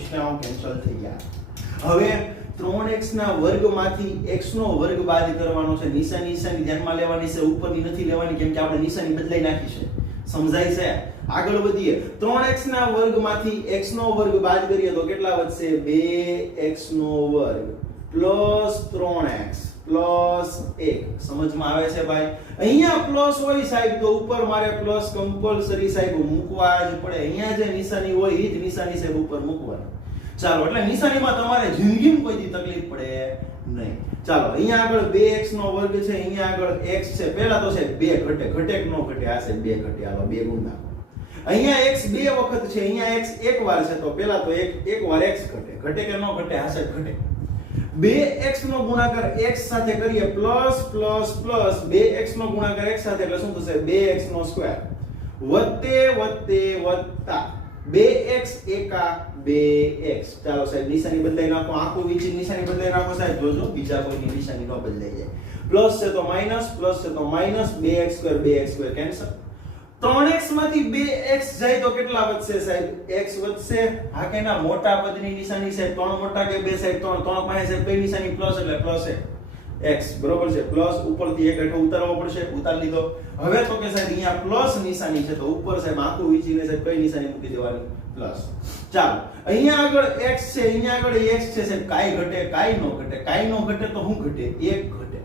કેન્સલ થઈ ગયા. હવે 3x ના વર્ગમાંથી x નો વર્ગ બાદ કરવાનો છે. નિશાની ધ્યાનમાં લેવાની છે, ઉપરની નથી લેવાની, કેમ કે આપણે નિશાની બદલાઈ નાખી છે. સમજાય છે? આગળ વધીએ. 3x ના વર્ગમાંથી x નો વર્ગ બાદ કરીએ તો કેટલા વધશે? 2x નો વર્ગ પ્લસ 3x પ્લસ 1. સમજમાં આવે છે ભાઈ? અહીંયા પ્લસ હોય સાહેબ તો ઉપર મારે પ્લસ કમ્પલસરી સાહેબ મૂકવા જ પડે. અહીંયા જે નિશાની હોય એ જ નિશાની સાહેબ ઉપર મૂકવાની. ચાલો, એટલે નિશાનીમાં તમારે જિંદગીમાં કોઈ દી તકલીફ પડે નહીં. ચાલો, અહીંયા આગળ 2x નો વર્ગ છે, અહીંયા આગળ x છે. પહેલા તો સાહેબ 2 ઘટે કે ન ઘટે? આ સાહેબ 2 ઘટે. હાલો 2 ગુણ નાખો. અહીંયા x 2 વખત છે, અહીંયા x એક વાર છે, તો પહેલા તો એક વાર x ઘટે કે ન ઘટે? આ સાહેબ ઘટે. 2x નો ગુણાકાર x સાથે કરીએ પ્લસ 2x નો ગુણાકાર x સાથે એટલે શું થશે? 2x નો સ્ક્વેર વત્તે વત્તા 2x એકા 2x. ચાલો સાહેબ, નિશાની બદલાઈ નાખો. આખું વિચિત નિશાની બદલાઈ નાખો સાહેબ. જોજો બીજા કોઈની નિશાની ન બદલાઈ જાય. પ્લસ છે તો માઈનસ, 2x2 કેન્સલ. 3x માંથી 2x જાય તો કેટલા વધશે સાહેબ? x વધશે. હા કે ના? મોટા પદની નિશાની સાહેબ 3 મોટા કે 2 સાહેબ? 3 પાસે સાહેબ કઈ નિશાની? પ્લસ, એટલે પ્લસ x. બરોબર છે? પ્લસ ઉપરથી એક હેઠો ઉતારવો પડશે, ઉતાર લીધો. હવે તો કે સાહેબ અહીંયા પ્લસ નિશાની છે તો ઉપર સાહેબ આખું વિચીને સાહેબ કઈ નિશાની મૂકી દેવાની? પ્લસ. ચાલો, અહીંયા આગળ x છે, અહીંયા આગળ x છે સાહેબ. કાઈ ઘટે? કાઈ નો ઘટે. કાઈ નો ઘટે તો શું ઘટે? 1 ઘટે.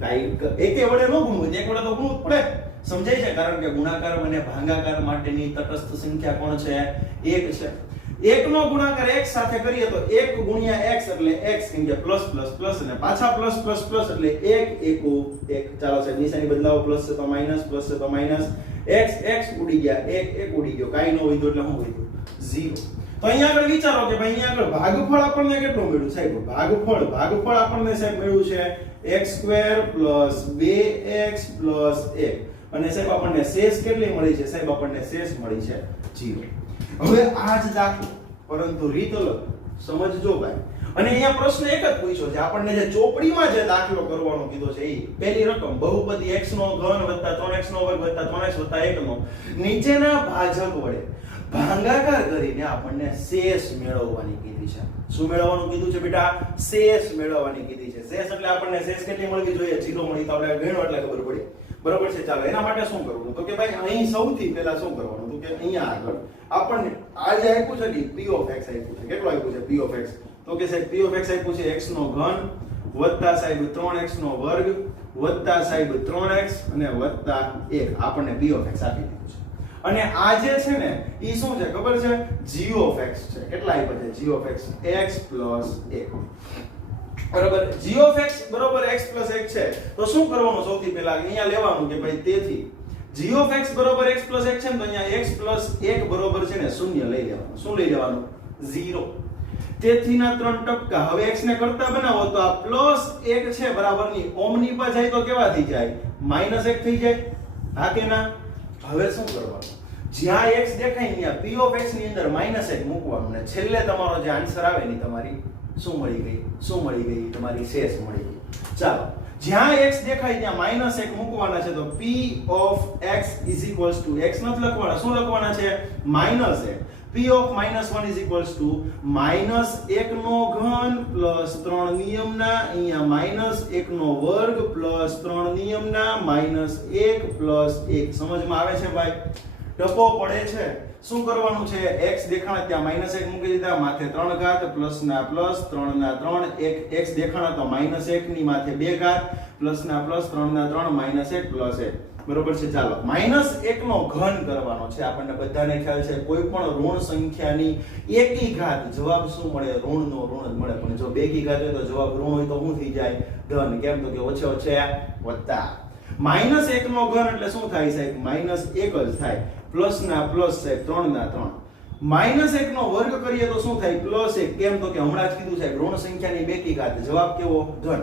કાઈ એકે વડે નો ગુણવું, એક વડે તો ગુણવું પડે. સમજાય છે? કારણ કે ગુણાકાર અને ભાગાકાર માટેની તટસ્થ સંખ્યા કોણ છે? 1 છે. 1 નો ગુણાકાર x સાથે કરીએ તો 1 ગુણ્યા x એટલે x, કેમ કે પ્લસ અને પાછા પ્લસ એટલે 1 1 1. ચાલો સાહેબ, નિશાની બદલાવો. પ્લસ છે તો માઈનસ, x ઉડી ગયા, 1 ઉડી ગયો. કાઈ નો વધ્યો એટલે શું વધ્યું? 0. તો અહીંયા આગળ વિચારો કે ભાઈ અહીંયા આગળ ભાગફળ આપણને કેટલું મળ્યું સાહેબ? ભાગફળ આપણને સાહેબ મળ્યું છે x² + 2x + 1. અને સાહેબ આપણને શેષ કેટલી મળી છે સાહેબ? આપણને શેષ મળી છે 0. હવે આ જ દાખલો, પરંતુ રીત અલગ. સમજજો ભાઈ. અને અહીંયા પ્રશ્ન એક જ પૂછ્યો છે આપણને, જે ચોપડીમાં જે દાખલો કરવાનો કીધો છે એ પહેલી રકમ બહુપદી x નો ઘન વત્તા 3x નો વર્ગ વત્તા 3x વત્તા 1 નો નીચેના ભાજક વડે ભાગાકાર કરીને આપણને શેષ મેળવવાની કીધી છે. શું મેળવવાનું કીધું છે બેટા? શેષ મેળવવાની કીધી છે. શેષ એટલે આપણને શેષ કેટલી મળવી જોઈએ? 0 મળી તો આપણે ગણો એટલે ખબર પડી. બરોબર છે. ચાલો એના માટે શું કરવું? તો કે ભાઈ અહીં સૌથી પહેલા શું કરવાનું? તો કે અહીંયા આગળ આપણને આ જે આપ્યું છે ને p ઓફ x આપ્યું છે. કેટલું આપ્યું છે? p of x. તો કે સાહેબ p ઓફ x આપ્યું છે x નો ઘન વત્તા સાહેબ 3x નો વર્ગ વત્તા સાહેબ 3x અને વત્તા 1 આપણને p ઓફ x આપી દીધું છે. અને આ જે છે ને ઈ શું છે ખબર છે? g ઓફ x છે. કેટલા આપ્યા છે? g of x x + 1. બરાબર. g ઓફ x બરાબર x + 1 છે. તો શું કરવાનું? સૌથી પહેલા અહીંયા લેવાનું કે ભાઈ તેથી g ઓફ x બરાબર x + 1 છે ને તો અહીંયા x + 1 બરાબર છે ને 0 લઈ લેવાનું. શું લઈ લેવાનું? 0. તેથી ના 3 ટપકા. હવે x ને કરતા બનાવો તો આ +1 છે બરાબરની ઓમની પર જાય તો કેવા થઈ જાય? -1 થઈ જાય. હા કે ના? હવે શું કરવાનું? જ્યાં x દેખાય ત્યાં p ઓફ x ની અંદર -1 મૂકવાનું ને છેલ્લે તમારો જે આન્સર આવે ની તમારી શું મળી ગઈ? શું મળી ગઈ? તમારી શેષ મળી ગઈ. ચાલો જ્યાં x દેખાય ત્યાં -1 મૂકવાના છે તો p ઓફ x = x નથી લખવાના. શું લખવાના છે? -1. p of -1 = -1 નો ઘન પ્લસ 3 નિયમના અહીંયા -1 નો વર્ગ પ્લસ 3 નિયમના -1 પ્લસ 1. સમજમાં આવે છે ભાઈ? ટપો પડે છે. શું કરવાનું છે? x દેખાણા ત્યાં -1 મૂકી દીધા, માથે 3 ઘાત પ્લસ ના પ્લસ 3 ના 3 1 x દેખાણા તો -1 ની માથે 2 ઘાત પ્લસ ના પ્લસ 3 ના 3 -1 પ્લસ 1. બરોબર છે. ચાલો -1 નો ઘન કરવાનો છે. આપણને બધાને ખ્યાલ છે કોઈ પણ ઋણ સંખ્યાની એકી ઘાત જવાબ શું મળે? ઋણ નો ઋણ જ મળે. પણ જો બેકી ઘાત હોય તો જવાબ ઋણ હોય તો શું થઈ જાય? ધન. કેમ? તો કે ઓછે ઓછે વત્તા. -1 નો ઘન એટલે શું થાય સાહેબ? -1 જ થાય. પ્લસ ના પ્લસ સાહેબ 3 ના 3. -1 નો વર્ગ કરીએ તો શું થાય? +1. કેમ? તો કે હમણાં જ કીધું સાહેબ ઋણ સંખ્યાની બેકી ઘાત. જવાબ કેવો? ધન.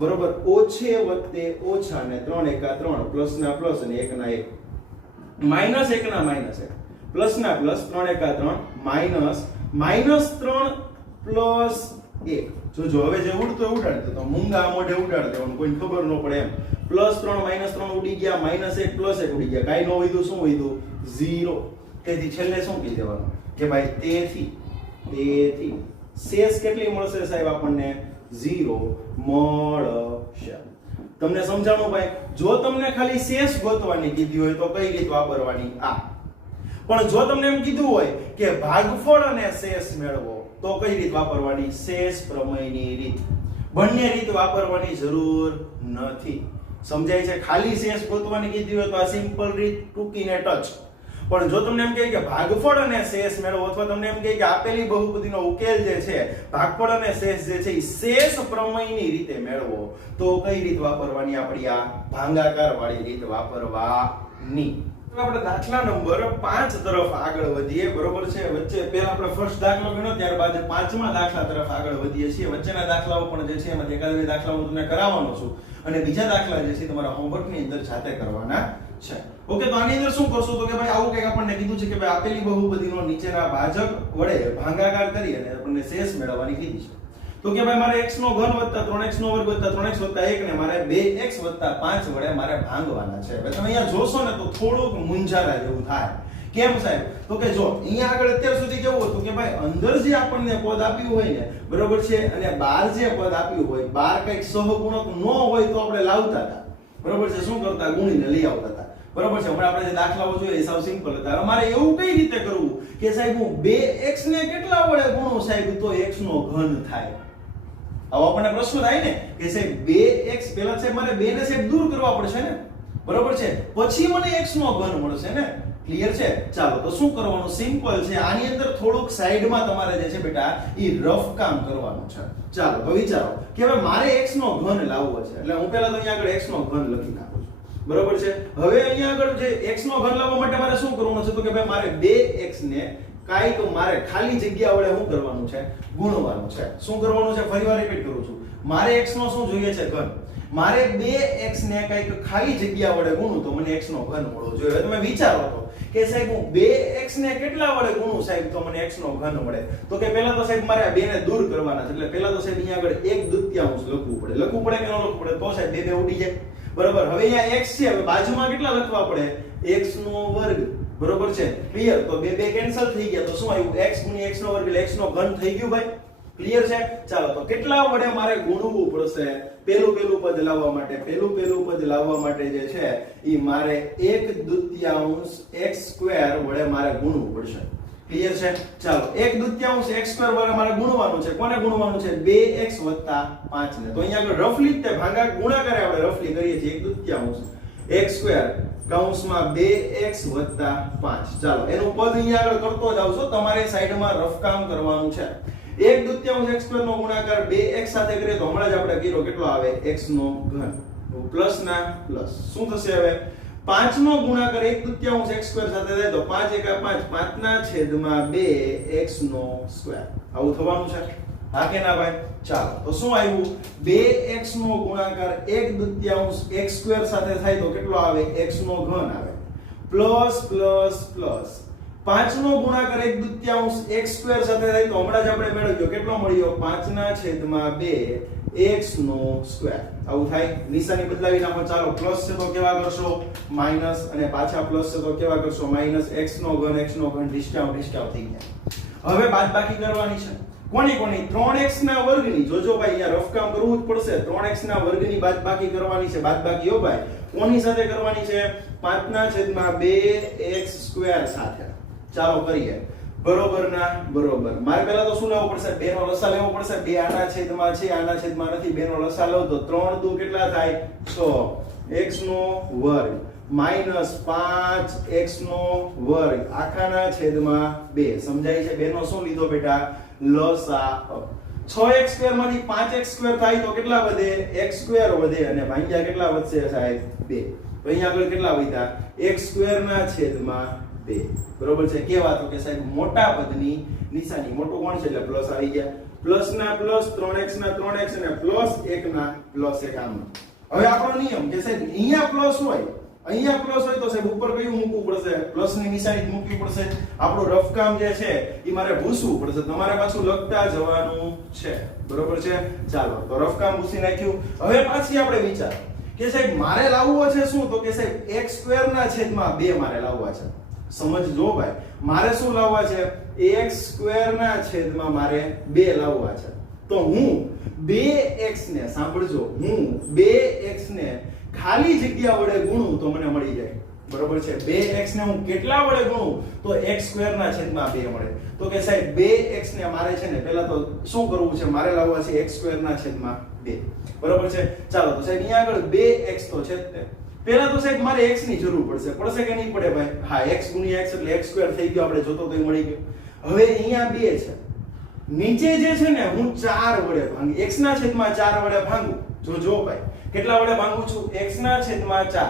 બરોબર. ઓછે વત્તે ઓછા ને 3 એકા 3 પ્લસ ના પ્લસ અને 1 ના 1 -1 ના -1 પ્લસ ના પ્લસ 3 એકા 3 -3 પ્લસ 1. જો હવે જે ઉડતો ઉડાડતો તો મૂંગા મોઢે ઉડાડ દેવાનું, કોઈને ખબર ન પડે એમ. +3 -3 ઉડી ગયા, -1 + 1 ઉડી ગયા. કાઈ ન વધ્યું. શું વધ્યું? 0. તેથી છેલ્લે શું કહી દેવાનું કે ભાઈ તેથી શેષ કેટલી મળશે સાહેબ? આપણને 0 મળશે. તમને સમજાણું ભાઈ? જો તમને ખાલી શેષ ગોતવાની કીધી હોય તો કઈ રીત વાપરવાની? આ. પણ જો તમને એમ કીધું હોય કે ભાગફળ અને શેષ મેળવો તો કઈ રીત વાપરવાની? શેષ પ્રમેયની રીત. બંને રીત વાપરવાની જરૂર નથી. સમજાય છે? ખાલી શેષ ગોતવાની કીધી હોય તો આ સિમ્પલ રીત, ટૂંકીને ટચ. પણ જો તમને એમ કહે કે ભાગફળ અને શેષ મેળવો અથવા તમને એમ કહે કે આપેલી બહુપદીનો ઉકેલ જે છે ભાગફળ અને શેષ જે છે એ શેષ પ્રમેયની રીતે મેળવો તો કઈ રીત વાપરવાની? આપણી આ ભાગાકાર વાળી રીત વાપરવાની. આપણે દાખલા નંબર 5 તરફ આગળ વધીએ. બરોબર છે. વચ્ચે પહેલા આપણે ફર્સ્ટ દાખલો ગણ્યો, ત્યારબાદ પાંચમા દાખલા તરફ આગળ વધીએ છીએ. વચ્ચેના દાખલાઓ પણ જે છે એમાં એકાદ બે દાખલાઓ તમને કરાવવાનો છું અને બીજા દાખલા જે છે તમારા હોમવર્કની અંદર જાતે કરવાના છે. ઓકે. તો આની અંદર શું કરશો? તો કે ભાઈ આવું કંઈક આપણને કીધું છે કે ભાઈ આપેલી બહુપદીનો નીચેના ભાજક વડે ભાગાકાર કરી અને આપણને શેષ મેળવવાની કીધી છે. તો કે ભાઈ મારે x નો ઘન વત્તા 3x નો વર્ગ વત્તા 3x વત્તા 1 ને મારે 2x વત્તા 5 વડે મારે ભાંગવાના છે. હવે તમે અહીંયા જોશો ને તો થોડુંક મૂંઝારા જેવું થાય. કેમ સાહેબ? તો કે જો અહીંયા આગળ અત્યાર સુધી કેવું હતું કે ભાઈ અંદર જે આપણને પદ આપ્યું હોય ને બરોબર છે અને બહાર જે પદ આપ્યું હોય, બહાર કઈક સહગુણક ન હોય તો આપણે લાવતા હતા. બરોબર છે. શું કરતા? ગુણીને લઈ આવતા હતા. બરોબર છે. હમણાં આપણે જે દાખલાઓ જોઈએ એ સાવ સિમ્પલ હતા. અમારે એવું કઈ રીતે કરવું કે સાહેબ હું 2x ને કેટલા વડે ગુણું સાહેબ તો x નો ઘન થાય? આવો આપણને પ્રશ્ન થાય ને કે સાહેબ 2x પહેલા સાહેબ મારે 2 ને સાહેબ દૂર કરવા પડશે ને. બરોબર છે. પછી મને x નો ઘન મળશે ને. ક્લિયર છે? ચાલો તો શું કરવાનું? સિમ્પલ છે. આની અંદર થોડુંક સાઈડમાં તમારે જે છે બેટા ઈ રફ કામ કરવાનું છે. ચાલો તો વિચારો કે હવે મારે x નો ઘન લાવવો છે. એટલે હું પહેલા તો અહીંયા આગળ x નો ઘન લખી નાખું છું. બરોબર છે. હવે અહીંયા આગળ જે x નો ઘન લાવવા માટે મારે શું કરવાનું છે? તો કે ભાઈ મારે 2x ને કાઈક મારે ખાલી જગ્યા વડે શું કરવાનું છે? ગુણવાનું છે. શું કરવાનું છે? ફરીવાર રિપીટ કરું છું. મારે x નો શું જોઈએ છે? ઘન. મારે 2x ને કંઈક ખાલી જગ્યા વડે ગુણું તો મને x નો ઘન મળવો જોઈએ. હવે તમે વિચારો તો કે સાહેબ હું 2x ને કેટલા વડે ગુણું સાહેબ તો મને x નો ઘન મળે. તો કે પહેલા તો સાહેબ મારે આ 2 ને દૂર કરવાના છે. એટલે પહેલા તો સાહેબ અહીંયા આગળ 1/2 લખવું પડે. લખવું પડે કે ન લખવું પડે? તો સાહેબ 2 ઉડી જાય. બરાબર. હવે અહીંયા x છે, હવે બાજુમાં કેટલા લખવા પડે? x નો વર્ગ. બરોબર છે? ક્લિયર? તો 2 કેન્સલ થઈ ગયા. તો શું આવ્યું? x * x નો વર્ગ એટલે x નો ઘન થઈ ગયું ભાઈ. ક્લિયર છે? ચાલો તો કેટલા વડે મારે ગુણવું પડશે? પેલું પદ લાવવા માટે પદ લાવવા માટે જે છે ઈ મારે 1/2 x² વડે મારે ગુણવું પડશે. ક્લિયર છે? ચાલો 1/2 x² વડે મારે ગુણવાનું છે. કોને ગુણવાનું છે? 2x + 5 ને. તો અહીંયા આગળ રફલી જ તે ગુણાકારે આપણે રફલી કરીએ છીએ 1/2 x² કૌંસમાં 2x + 5. ચાલો એનું પદ અહીંયા આગળ કરતો જાવ છો. તમારે સાઈડમાં રફ કામ કરવાનું છે. 1/2 x² નો ગુણાકાર 2x સાથે કરીએ તો હમણાં જ આપણે કર્યો કેટલો આવે? x નો ઘન. પ્લસ ના પ્લસ. શું થશે હવે? 5 નો ગુણાકાર 1/2 x² સાથે થાય તો 5 * 5 5/2 x નો સ્ક્વેર. આવું થવાનું છે. હા કે ના ભાઈ? ચાલો તો શું આવ્યું? 2x નો ગુણાકાર 1/2 x² સાથે થાય તો કેટલો આવે? x નો ઘન આવે. પ્લસ પ્લસ પ્લસ 5 નો ગુણાકાર 1/2 x² સાથે થાય તો હમણાં જ આપણે મેળવ્યો કેટલો મળ્યો? 5/2 x નો સ્ક્વેર. આવું થાય. નિશાની બદલાવી નાખો. ચાલો પ્લસ છે તો કેવા કરશો? માઈનસ, અને પાછા પ્લસ છે તો કેવા કરશો? માઈનસ. x નો ઘન ડિસ્કાઉન્ટ થઈ ગયા. હવે બાદબાકી કરવાની છે. કોની 3x ના વર્ગની. જોજો ભાઈ અહીંયા રફ કામ કરવું જ પડશે. 3x ના વર્ગની બાદબાકી કરવાની છે. બાદબાકી હો ભાઈ. કોની સાથે કરવાની છે? 5/2 x² સાથે. ચાલો કરીએ. બરોબર ના બરોબર. મારે પહેલા તો શું લેવો પડશે? 2 નો લસા લેવો પડશે. 2 આના છેદમાં છે, આના છેદમાં નથી. 2 નો લસા લો તો 3 દુ કેટલા થાય? 6 x નો વર્ગ માઈનસ 5 x નો વર્ગ આખાના છેદમાં 2. સમજાય છે? 2 નો શું લીધો બેટા? લસા. 6x² માંથી 5x² થાય તો કેટલા વધે? x² વધે, અને ભાગ્યા કેટલા વધશે સાહેબ? 2. તો અહીંયા આગળ કેટલા વધ્યા? x² ના છેદમાં 2. બરોબર છે? કેવા? તો કે સાહેબ મોટા પદની નિશાની. મોટું કોણ છે એટલે પ્લસ આવી ગયા. પ્લસ ના પ્લસ, 3x ના 3x અને પ્લસ 1 ના પ્લસ 1. આમ હવે આપણો નિયમ કે સાહેબ અહીંયા પ્લસ હોય તો સાહેબ ઉપર કયું મૂકવું પડશે? પ્લસ ની નિશાની જ મૂકવી પડશે. આપણું રફ કામ જે છે એ મારે ભૂસવું પડશે. તમારે પાછું લખતા જવાનું છે. બરોબર છે? ચાલો તો રફ કામ ભૂસી નાખ્યું. હવે પાછી આપણે વિચાર કે સાહેબ મારે લાવવો છે શું? તો કે સાહેબ x² ના છેદમાં 2 મારે લાવવા છે. સમજજો ભાઈ. મારે શું લાવવા છે? x² ના છેદમાં મારે 2 લાવવા છે. તો હું 2x ને, સાંભળજો, હું 2x ને ખાલી જગ્યા વડે ગુણું તો મને મળી જાય. બરોબર છે? 2x ને હું કેટલા વડે ગુણું તો x² ના છેદમાં 2 મળે. તો કે સાહેબ 2x ને મારે છે ને પહેલા તો શું કરવું છે? મારે લાવવા છે x² ના છેદમાં 2. બરોબર છે? ચાલો તો સાહેબ અહીંયા આગળ 2x તો છે જ તે. પહેલા તો સાહેબ મારે x ની જરૂર પડશે કે નહીં પડે ભાઈ? હા, x * x એટલે x² થઈ ગયો. આપણે જોતો તો મળી ગયો. હવે અહીંયા 2 છે. નીચે જે છે ને હું 4 વડે ભાંગી, x ના છેદમાં 4 વડે ભાંગું. જો ભાઈ કેટલા વડે ભાંગું છું? x ના છેદમાં 4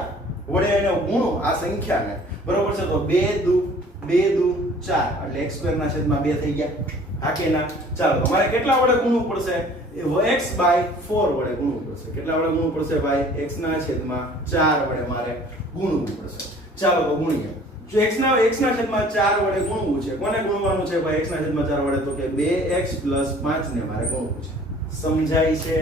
વડે એને ગુણો આ સંખ્યાને. બરોબર છે? તો 2 દુ 4 એટલે x² ના છેદમાં 2 થઈ ગયા. હા કે ના? ચાલો તમારે કેટલા વડે ગુણવું પડશે? x/4 વડે ગુણવું પડશે. કેટલા વડે ગુણવું પડશે ભાઈ? x ના છેદમાં 4 વડે મારે ગુણવું પડશે. ચાલો તો ગુણીએ. જો x ના છેદમાં 4 વડે ગુણવું છે. કોને ગુણવાનું છે ભાઈ? x ના છેદમાં 4 વડે તો કે 2x + 5 ને મારે ગુણવું છે. સમજાય છે?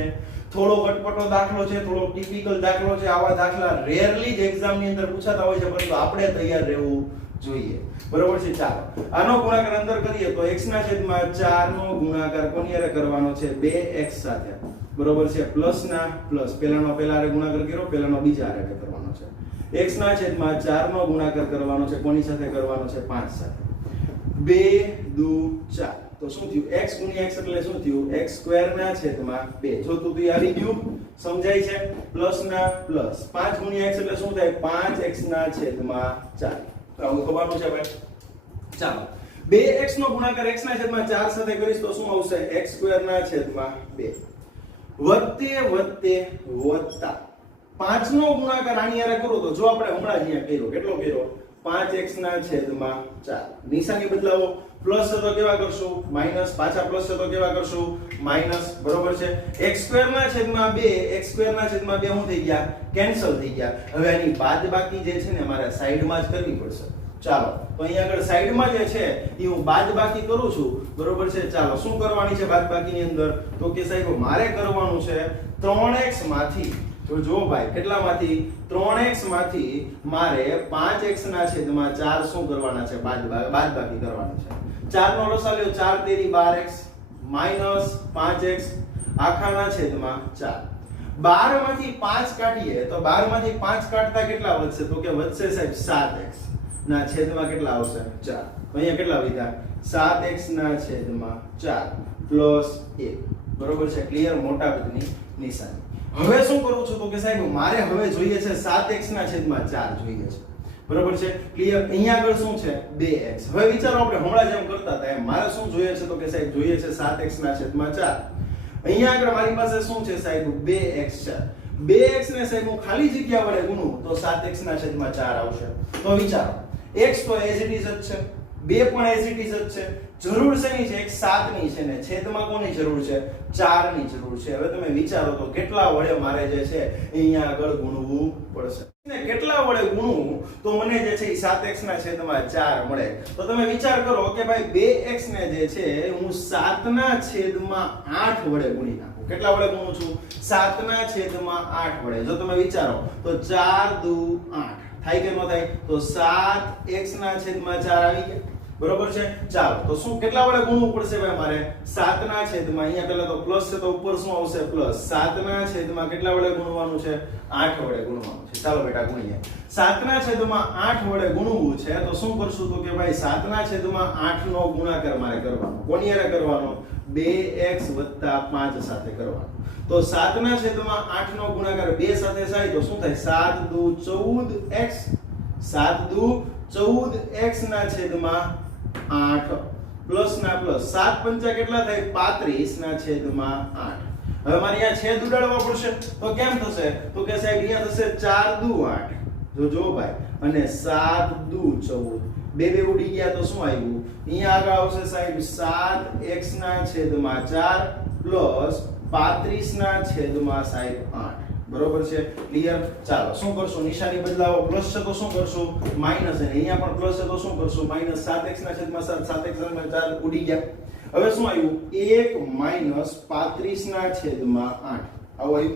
થોડો કટપટો દાખલો છે, થોડો ટિપિકલ દાખલો છે. આવા દાખલા રેરલી જ એક્ઝામ ની અંદર પૂછાતા હોય છે, પરંતુ આપણે તૈયાર રહેવું જોઈએ. બરોબર છે? ચાલો આનો ગુણાકાર અંદર કરીએ તો x ના છેદમાં 4 નો ગુણાકાર કોની હારે કરવાનો છે? 2x સાથે. બરોબર છે? પ્લસ ના પ્લસ. પહેલાનો પહેલા હારે ગુણાકાર કર્યો, પહેલાનો બીજા હારે કરવાનો છે. x ના છેદમાં 4 નો ગુણાકાર કરવાનો છે. કોની સાથે કરવાનો છે? 5 સાથે. 2 દુ 4 તો શું થયું? x * x એટલે શું થયું? x² ના છેદમાં 2. જો તું આવી ગયું? સમજાય છે? પ્લસ ના પ્લસ. 5 * x એટલે શું થાય? 5x ના છેદમાં 4. આવું થવાનું છે ભાઈ. ચાલો 2x નો ગુણાકાર x ના છેદમાં 4 સાથે કરીશ તો શું આવશે? x² ના છેદમાં 2 વત્તે વત્તા 5 નો ગુણાકાર આની હારે કરો તો જો આપણે હમણાં જ અહીંયા કર્યો કેટલો કર્યો? 5x ના છેદમાં 4 નિશાની બદલાવો પ્લસ છે તો કેવા કરશું માઈનસ પાછા પ્લસ છે તો કેવા કરશું માઈનસ બરોબર છે x² ના છેદમાં 2 x² ના છેદમાં 2 શું થઈ ગયા કેન્સલ થઈ ગયા હવે આની બાદબાકી જે છે ને મારે સાઈડમાં જ કરવી પડશે ચાલો તો અહીંયા આગળ સાઈડમાં જે છે એ હું બાદબાકી કરું છું બરોબર છે ચાલો શું કરવાની છે બાદબાકીની અંદર તો કે સાહેબ મારે કરવાનું છે 3x માંથી જો ભાઈ કેટલામાંથી 3x માંથી મારે 5x ના છેદમાં 4 શું કરવાના છે બાદબાકી કરવાની છે 4 નો લસા લ્યો 4 તેરી 12x માઈનસ 5x આખાના છેદમાં 4 12 માંથી 5 કાઢીએ તો 12 માંથી 5 કાઢતા કેટલા વધશે તો કે વધશે સાહેબ 7x ના છેદમાં કેટલા આવશે 4 તો અહીંયા કેટલા વધ્યા 7x ના છેદમાં 4 પ્લસ 1 બરોબર છે ક્લિયર મોટા પદની નિશાની હવે શું કરું છું તો કે સાહેબ મારે હવે જોઈએ છે 7x ના છેદમાં 4 જોઈએ છે બરોબર છે ક્લિયર અહીંયા આગળ શું છે 2x હવે વિચારો આપણે હમણાં જેમ કરતા હતા એમ મારે શું જોઈએ છે તો કે સાહેબ જોઈએ છે 7x ના છેદમાં 4 અહીંયા આગળ મારી પાસે શું છે સાહેબ 2x છે 2x ને સાહેબ હું ખાલી જગ્યા વડે ગુણું તો 7x ના છેદમાં 4 આવશે તો વિચારો x તો એઝ ઇટ ઇઝ જ છે 2 પણ એઝ ઇટ ઇઝ જ છે જરૂર શેની છે એક 7 ની છે ને છેદમાં કોની જરૂર છે 4 ની જરૂર છે હવે તમે વિચારો તો કેટલા વડે મારે જે છે અહીંયા આગળ ગુણવું પડશે ને કેટલા વડે ગુણવું તો મને જે છે 7x ના છેદમાં 4 મળે તો તમે વિચાર કરો કે ભાઈ 2x ને જે છે હું 7 ના છેદમાં 8 વડે ગુણી નાખું કેટલા વડે ગુણું છું 7 ના છેદમાં 8 વડે જો તમે વિચારો તો 4 દુ 8 થાય કે ન થાય તો 7x ના છેદમાં 4 આવી ગયા બરોબર છે ચાલો તો શું કેટલા વડે ગુણવું પડશે ભાઈ મારે 7 ના છેદમાં અહીંયા પહેલા તો પ્લસ છે તો ઉપર શું આવશે પ્લસ 7 ના છેદમાં કેટલા વડે ગુણવાનું છે 8 વડે ગુણવાનું છે ચાલો બેટા ગુણીએ 7 ના છેદમાં 8 વડે ગુણવું છે તો શું કરશું તો કે ભાઈ 7 ના છેદમાં 8 નો ગુણાકાર મારે કરવાનો કોની હારે કરવાનો 2x 5 સાથે કરવાનો તો 7 ના છેદમાં 8 નો ગુણાકાર 2 સાથે થાય તો શું થાય 7 દુ 14x 7 દુ 14x ના છેદમાં 8 પ્લસ ના પ્લસ 7 પંચા કેટલા થાય 35 ના છેદમાં 8 હવે મારે અહીંયા છેદ ઉડાડવા પડશે તો કેમ થશે તો કે સાહેબ અહીંયા થશે 4 દુ 8 જો ભાઈ અને 7 દુ 14 બે ઉડી ગયા તો શું આવ્યું અહીંયા આગળ આવશે સાહેબ 7x ના છેદમાં 4 પ્લસ 35 ના છેદમાં સાહેબ 8 બરોબર છે ક્લિયર ચાલો શું કરશું નિશાની બદલાવો પ્લસ છે તો શું કરશું માઈનસ અને અહીંયા પણ પ્લસ છે તો શું કરશું માઈનસ 7x ના છેદમાં 7 7x ના 4 ઉડી ગયા હવે શું આવ્યું 1 માઈનસ 35 ના છેદમાં 8 આવું આવ્યું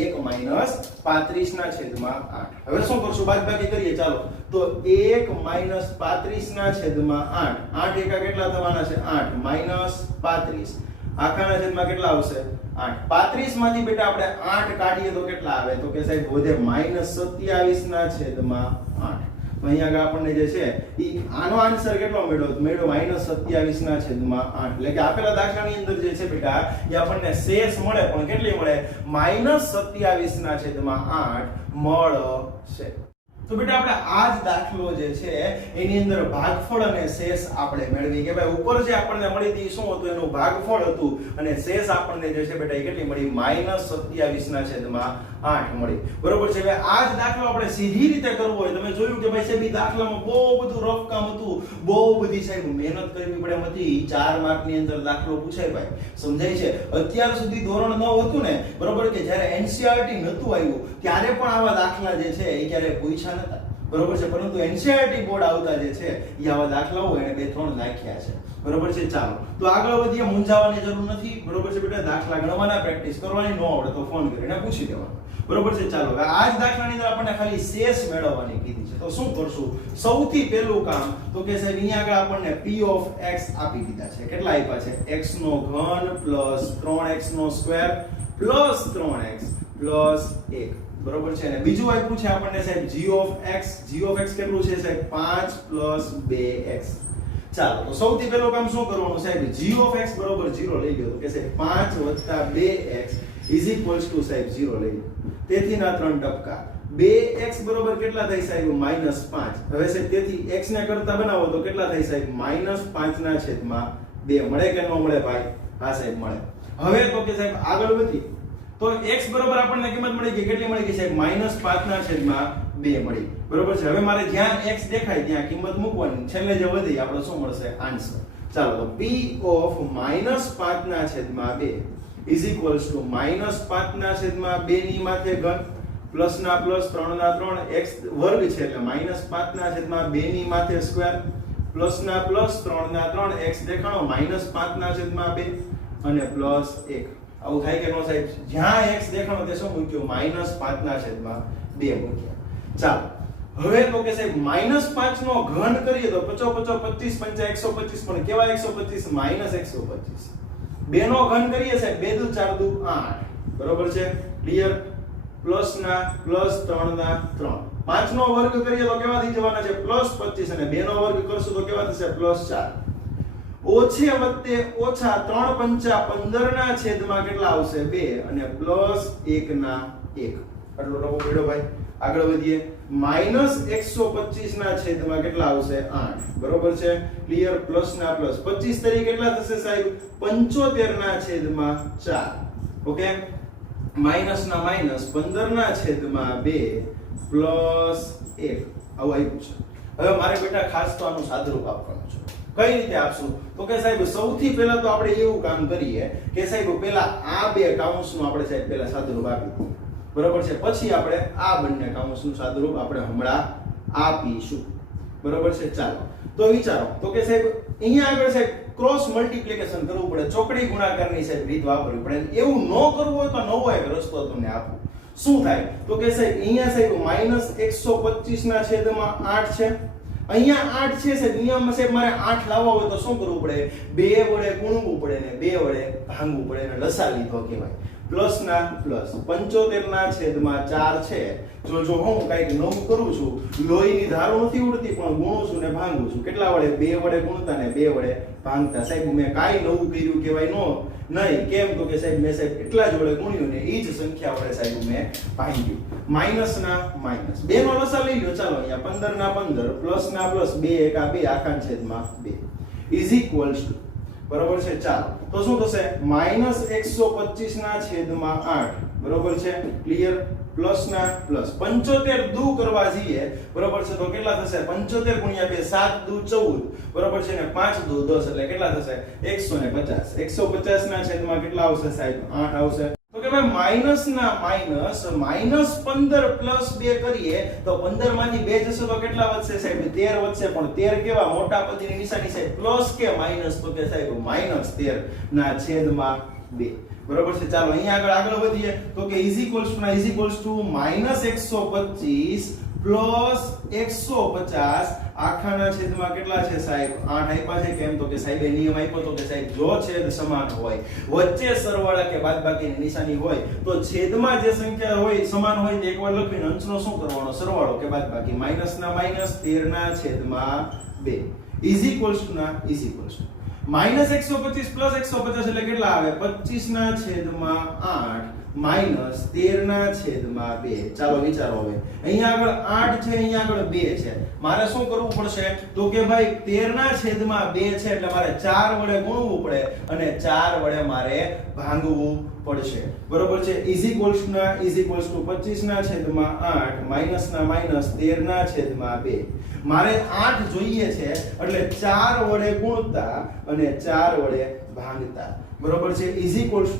1 માઈનસ 35 ના છેદમાં 8 હવે શું કરશું બાદબાકી કરીએ ચાલો તો 1 માઈનસ 35 ના છેદમાં 8 8 એકા કેટલા થવાના છે 8 માઈનસ 35 આખાના છેદમાં કેટલા આવશે 8 35 માંથી બેટા આપણે 8 કાઢીએ તો કેટલા આવે તો કે સાહેબ વધે -27 ના છેદમાં 8 તો અહીંયા આગળ આપણને જે છે ઈ આનો આન્સર કેટલો મળ્યો -27 ના છેદમાં 8 એટલે કે આપેલા દાખલાની અંદર જે છે બેટા એ આપણને શેષ મળે પણ કેટલી મળે -27 ના છેદમાં 8 મળશે તો બેટા આપણે આ જ દાખલો જે છે એની અંદર ભાગફળ અને શેષ આપણે મેળવી કે ભાઈ ઉપર જે આપણને મળી હતી શું હતું એનું ભાગફળ હતું અને શેષ આપણને જે છે બેટા એ કેટલી મળી -27 ના છેદમાં 8 મળી બરોબર છે હવે આ જ દાખલો આપણે સીધી રીતે કરવો હોય તમે જોયું કે ભાઈ સાહેબ ઈ દાખલામાં બહુ બધું રફ કામ હતું બહુ બધી સાહેબ મહેનત કરવી પડે એમ હતી 4 માર્ક ની અંદર દાખલો પૂછાય ભાઈ સમજાય છે અત્યાર સુધી ધોરણ 9 હતું ને બરોબર કે જ્યારે એનસીઈઆરટી નતું આવ્યું ત્યારે પણ આવા દાખલા જે છે એ ક્યારે પૂછ્યા નતા બરોબર છે પરંતુ એનસીઈઆરટી બોર્ડ આવતા જે છે એ આવા દાખલાઓ એને 2-3 નાખ્યા છે બરોબર છે ચાલો તો આગળ વધીએ મૂંઝાવાની જરૂર નથી બરોબર છે બેટા દાખલા ગણવાના પ્રેક્ટિસ કરવાની ન આવડે તો ફોન કરીને પૂછી દેવાનું બરોબર છે ચાલો હવે આ જ દાખલાની અંદર આપણને ખાલી શેષ મેળવવાની કીધી છે તો શું કરશું સૌથી પહેલું કામ તો કે સાહેબ અહીંયા આગળ આપણને p ઓફ x આપી દીધા છે કેટલા આપ્યા છે x નો ઘન પ્લસ 3x નો સ્ક્વેર પ્લસ 3x પ્લસ 1 બરોબર છે અને બીજું આપ્યું છે આપણને સાહેબ g ઓફ x કેટલું છે સાહેબ 5 પ્લસ 2x ચાલો તો સૌથી પહેલું કામ શું કરવાનું સાહેબ g ઓફ x બરોબર 0 લઈ ગયો તો કે સાહેબ 5 + 2x ઇઝ ઇક્વલ્સ ટુ સાહેબ 0 લઈ લો તેથી ના 3 ટપકા 2x બરોબર કેટલા થાય સાહેબ -5 હવે સાહેબ તેથી x ને કરતા બનાવો તો કેટલા થાય સાહેબ -5 ના છેદમાં 2 મળે કે ન મળે ભાઈ હા સાહેબ મળે હવે તો કે સાહેબ આગળ વધીએ તો x બરોબર આપણને કિંમત મળી ગઈ કેટલી મળી ગઈ સાહેબ -5 ના છેદમાં 2 મળી, બરોબર છે। હવે મારે જ્યાં x દેખાય ત્યાં કિંમત મૂકવાની, છેલ્લે જે વધી આપણે શું મળશે આન્સર। ચાલો તો p ઓફ -5 ના છેદમાં 2 ઇઝ ઇક્વલ્સ ટુ -5/2 ની માથે ઘન પ્લસ ના પ્લસ 3 ના 3 x વર્ગ છે એટલે -5/2 ની માથે સ્ક્વેર પ્લસ ના પ્લસ 3 ના 3 x દેખાણો -5/2 અને પ્લસ 1 આવું થાય કે નો સાહેબ? જ્યાં x દેખાણો તે શું મૂક્યું -5/2 મૂક્યા। ચાલો હવે તો કે સાહેબ -5 નો ઘન કરીએ તો 5 5 25 125 પણ કેવા 125 -125 2 નો ઘન કરીએ સાહેબ 2 દુ 4 દુ 8 બરોબર છે ક્લિયર પ્લસ ના પ્લસ 3 ના 3 5 નો વર્ગ કરીએ તો કેવા થઈ જવાના છે +25 અને 2 નો વર્ગ કરશું તો કેવા થશે +4 ઓછે વત્તે ઓછા 3 પંચા 15 ના છેદમાં કેટલા આવશે 2 અને +1 ના 1 આટલો રવો પડ્યો ભાઈ। આગળ વધીએ -125 ના છેદમાં કેટલા આવશે 8 બરોબર છે ક્લિયર પ્લસ ના પ્લસ 25 તરીકે કેટલા થશે સાહેબ 75 ના છેદમાં 4 ઓકે માઈનસ ના માઈનસ 15 ના છેદમાં 2 પ્લસ 1 આવું આવ્યું છે। હવે મારે બેટા ખાસ તો આનું સાદુરૂપ આપવાનું છે। કઈ રીતે આપશું તો કે સાહેબ સૌથી પહેલા તો આપણે એવું કામ કરીએ કે સાહેબ પહેલા આ બે કાઉન્સનું આપણે સાહેબ પહેલા સાદુરૂપ આપી દઈએ બરોબર છે, પછી આપણે આ બંને કાઉન્સનું સાદુરૂપ આપણે હમણાં આપીશું બરોબર છે। ચાલો તો વિચારો તો કે સાહેબ અહીંયા આગળ સાહેબ ક્રોસ મલ્ટીપ્લિકેશન કરવું પડે, ચોકડી ગુણાકારની સાહેબ રીત વાપરવી પડે। એવું ન કરવું હોય તો નવો એક રસ્તો તમને આપું। શું થાય તો કે સાહેબ અહીંયા સાહેબ -125 ના છેદમાં 8 છે, અહીંયા 8 છે સાહેબ નિયમમાં સાહેબ મારે 8 લાવવા હોય તો શું કરવું પડે 2 વડે ગુણવું પડે ને 2 વડે ભાંગવું પડે ને લસા લીધો કહેવાય પ્લસ ના પ્લસ 75 ના છેદમાં 4 છે। જો હું કઈક નવું કરું છું લોહીની ધારો નથી ઉડતી પણ ગુણું છું ને ભાંગું છું કેટલા વડે 2 વડે ગુણતા ને 2 વડે ભાંગતા। સાહેબ મેં કાઈ નવું કર્યું કહેવાય નો નહીં, કેમ તો કે સાહેબ મેં સાહેબ એટલા જ વડે ગુણ્યું ને એ જ સંખ્યા વડે સાહેબ મેં ભાંગ્યું। માઈનસ ના માઈનસ 2 નો લસા લઈ લો ચાલો અહીંયા 15 ના 15 પ્લસ ના પ્લસ 2 1 2 આખા છેદમાં 2 ઇઝ ઇક્વલ્સ ટુ બરોબર છે। ચાલો તો શું થશે -125 ના છેદમાં 8 બરોબર છે ક્લિયર પ્લસ ના પ્લસ 75 દુ કરવા જઈએ બરોબર છે તો કેટલા થશે 75 ગુણ્યા 2 7 દુ 14 બરોબર છે ને 5 દુ 10 એટલે કેટલા થશે 150 150 ના છેદમાં કેટલા આવશે સાહેબ 8 આવશે। તો કે ભાઈ માઈનસ ના માઈનસ -15 પ્લસ 2 કરીએ તો 15 માંથી 2 જશે તો કેટલા વધશે સાહેબ 13 વધશે, પણ 13 કેવા મોટા પદની નિશાની સાહેબ પ્લસ કે માઈનસ તો કે સાહેબ -13 ના છેદમાં 2 બરોબર છે। ચાલો અહીંયા આગળ વધીએ તો કે ઇઝ ઇક્વલ્સ ટુ -125 પ્લસ 150 આખાના છેદમાં કેટલા છે સાહેબ 8 આપ્યા છે, કેમ તો કે સાહેબે નિયમ આપ્યો તો કે સાહેબ જો છેદ સમાન હોય વચ્ચે સરવાળા કે બાદબાકીની નિશાની હોય તો છેદમાં જે સંખ્યા હોય સમાન હોય તે એકવાર લખીને અંશનો શું કરવાનો સરવાળો કે બાદબાકી માઈનસ ના માઈનસ 13 ના છેદમાં 2 ઇઝ ઇક્વલ્સ ટુ -125 પ્લસ 150 એટલે કેટલા આવે 25 ના છેદમાં 8 માઈનસ 13 ના છેદમાં 2। ચાલો વિચારો હવે અહીંયા આગળ 8 છે અહીંયા આગળ 2 છે, મારે શું કરવું પડશે તો કે ભાઈ 13 ના છેદમાં 2 છે એટલે મારે 4 વડે ગુણવું પડે અને 4 વડે મારે ભાંગવું પડશે બરોબર છે। ઇઝ ઇક્વલ્સ ટુ 25 ના છેદમાં 8 માઈનસ ના માઈનસ 13 ના છેદમાં 2 મારે 8 જોઈએ છે એટલે 4 વડે ગુણતા અને 4 વડે ભાંગતા બરોબર છે। ઇઝ ઇક્વલ્સ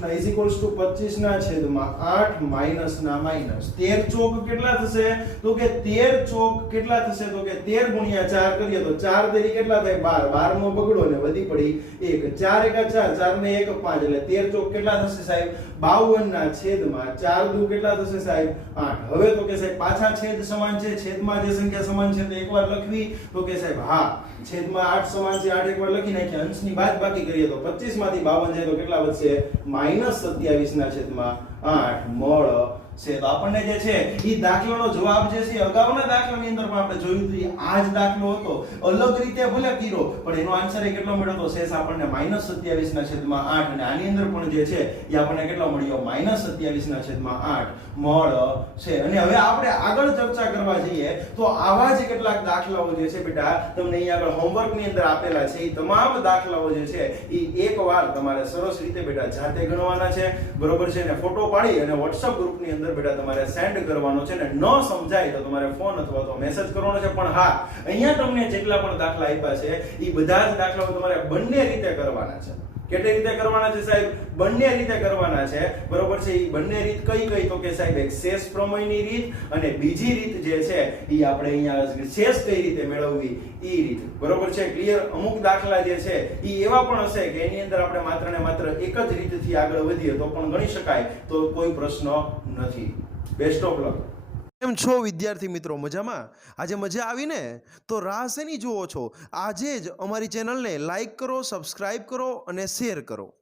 ટુ 25 ના છેદમાં 8 માઈનસ ના માઈનસ 13 ચોક કેટલા થશે તો કે 13 ચોક કેટલા થશે તો કે 13 ગુણ્યા 4 કરીએ તો 4 તેરી કેટલા થાય 12 12 નો બગડો ને વધી પડી 1 4 1 4 4 ને 1 5 એટલે 13 ચોક કેટલા થશે સાહેબ 52 ના છેદમાં 4 દુ કેટલા થશે સાહેબ 8। હવે તો કે સાહેબ પાછા છેદ સમાન છે, છેદમાં જે સંખ્યા સમાન છે તે એકવાર લખવી તો કે સાહેબ હા છેદમાં 8 સમાન છે 8 એકવાર લખી નાખ્યા, અંશની બાદબાકી કરીએ તો 25 માંથી 52 જાય તો કેટલા વધશે -27 ના છેદમાં 8 મળશે। તો આપણને જે છે ઈ દાખલાનો જવાબ જે છે અગાઉના દાખલાની અંદર પણ આપણે જોયું હતું આ જ દાખલો હતો, અલગ રીતે ભલે કર્યો પણ એનો આન્સર એ કેટલો મળ્યો તો શેષ આપણને -27 ના છેદમાં 8 અને આની અંદર પણ જે છે એ આપણને કેટલો મળ્યો -27 ના છેદમાં 8 મળશે। અને હવે આપણે આગળ ચર્ચા કરવા જઈએ તો આવા જ કેટલાક દાખલાઓ જે છે બેટા તમને અહીંયા આગળ હોમવર્ક ની અંદર આપેલા છે, એ તમામ દાખલાઓ જે છે એ એકવાર તમારે સરસ રીતે બેટા જાતે ગણવાના છે બરોબર છે, અને ફોટો પાડી અને WhatsApp ગ્રુપ ની અંદર અંદર બેટા તમારે સેન્ડ કરવાનો છે ને ન સમજાય તો તમારે ફોન અથવા તો મેસેજ કરવાનો છે. પણ હા, અહીંયા તમને જેટલા પણ દાખલા આપ્યા છે એ બધા જ દાખલાઓ તમારે બંને રીતે કરવાના છે. કેટલી રીતે કરવાના છે સાહેબ? બંને રીતે કરવાના છે, બરોબર છે. એ બંને રીત કઈ તો કે સાહેબ એક શેષ પ્રમેયની રીત અને બીજી રીત જે છે એ આપણે અહીંયા શેષ કઈ રીતે મેળવવી એ રીત, બરોબર છે. ક્લિયર? અમુક દાખલા જે છે એ એવા પણ હશે કે એની અંદર આપણે માત્ર ને માત્ર એક જ રીતથી આગળ વધીએ તો પણ ગણી શકાય, તો કોઈ પ્રશ્ન નથી. Best of luck. કેમ છો વિદ્યાર્થી મિત્રો? મજામાં? આજે મજા આવી ને? તો રાહ શેની જુઓ છો? આજે જ અમારી ચેનલને લાઈક કરો, સબસ્ક્રાઇબ કરો અને શેર કરો.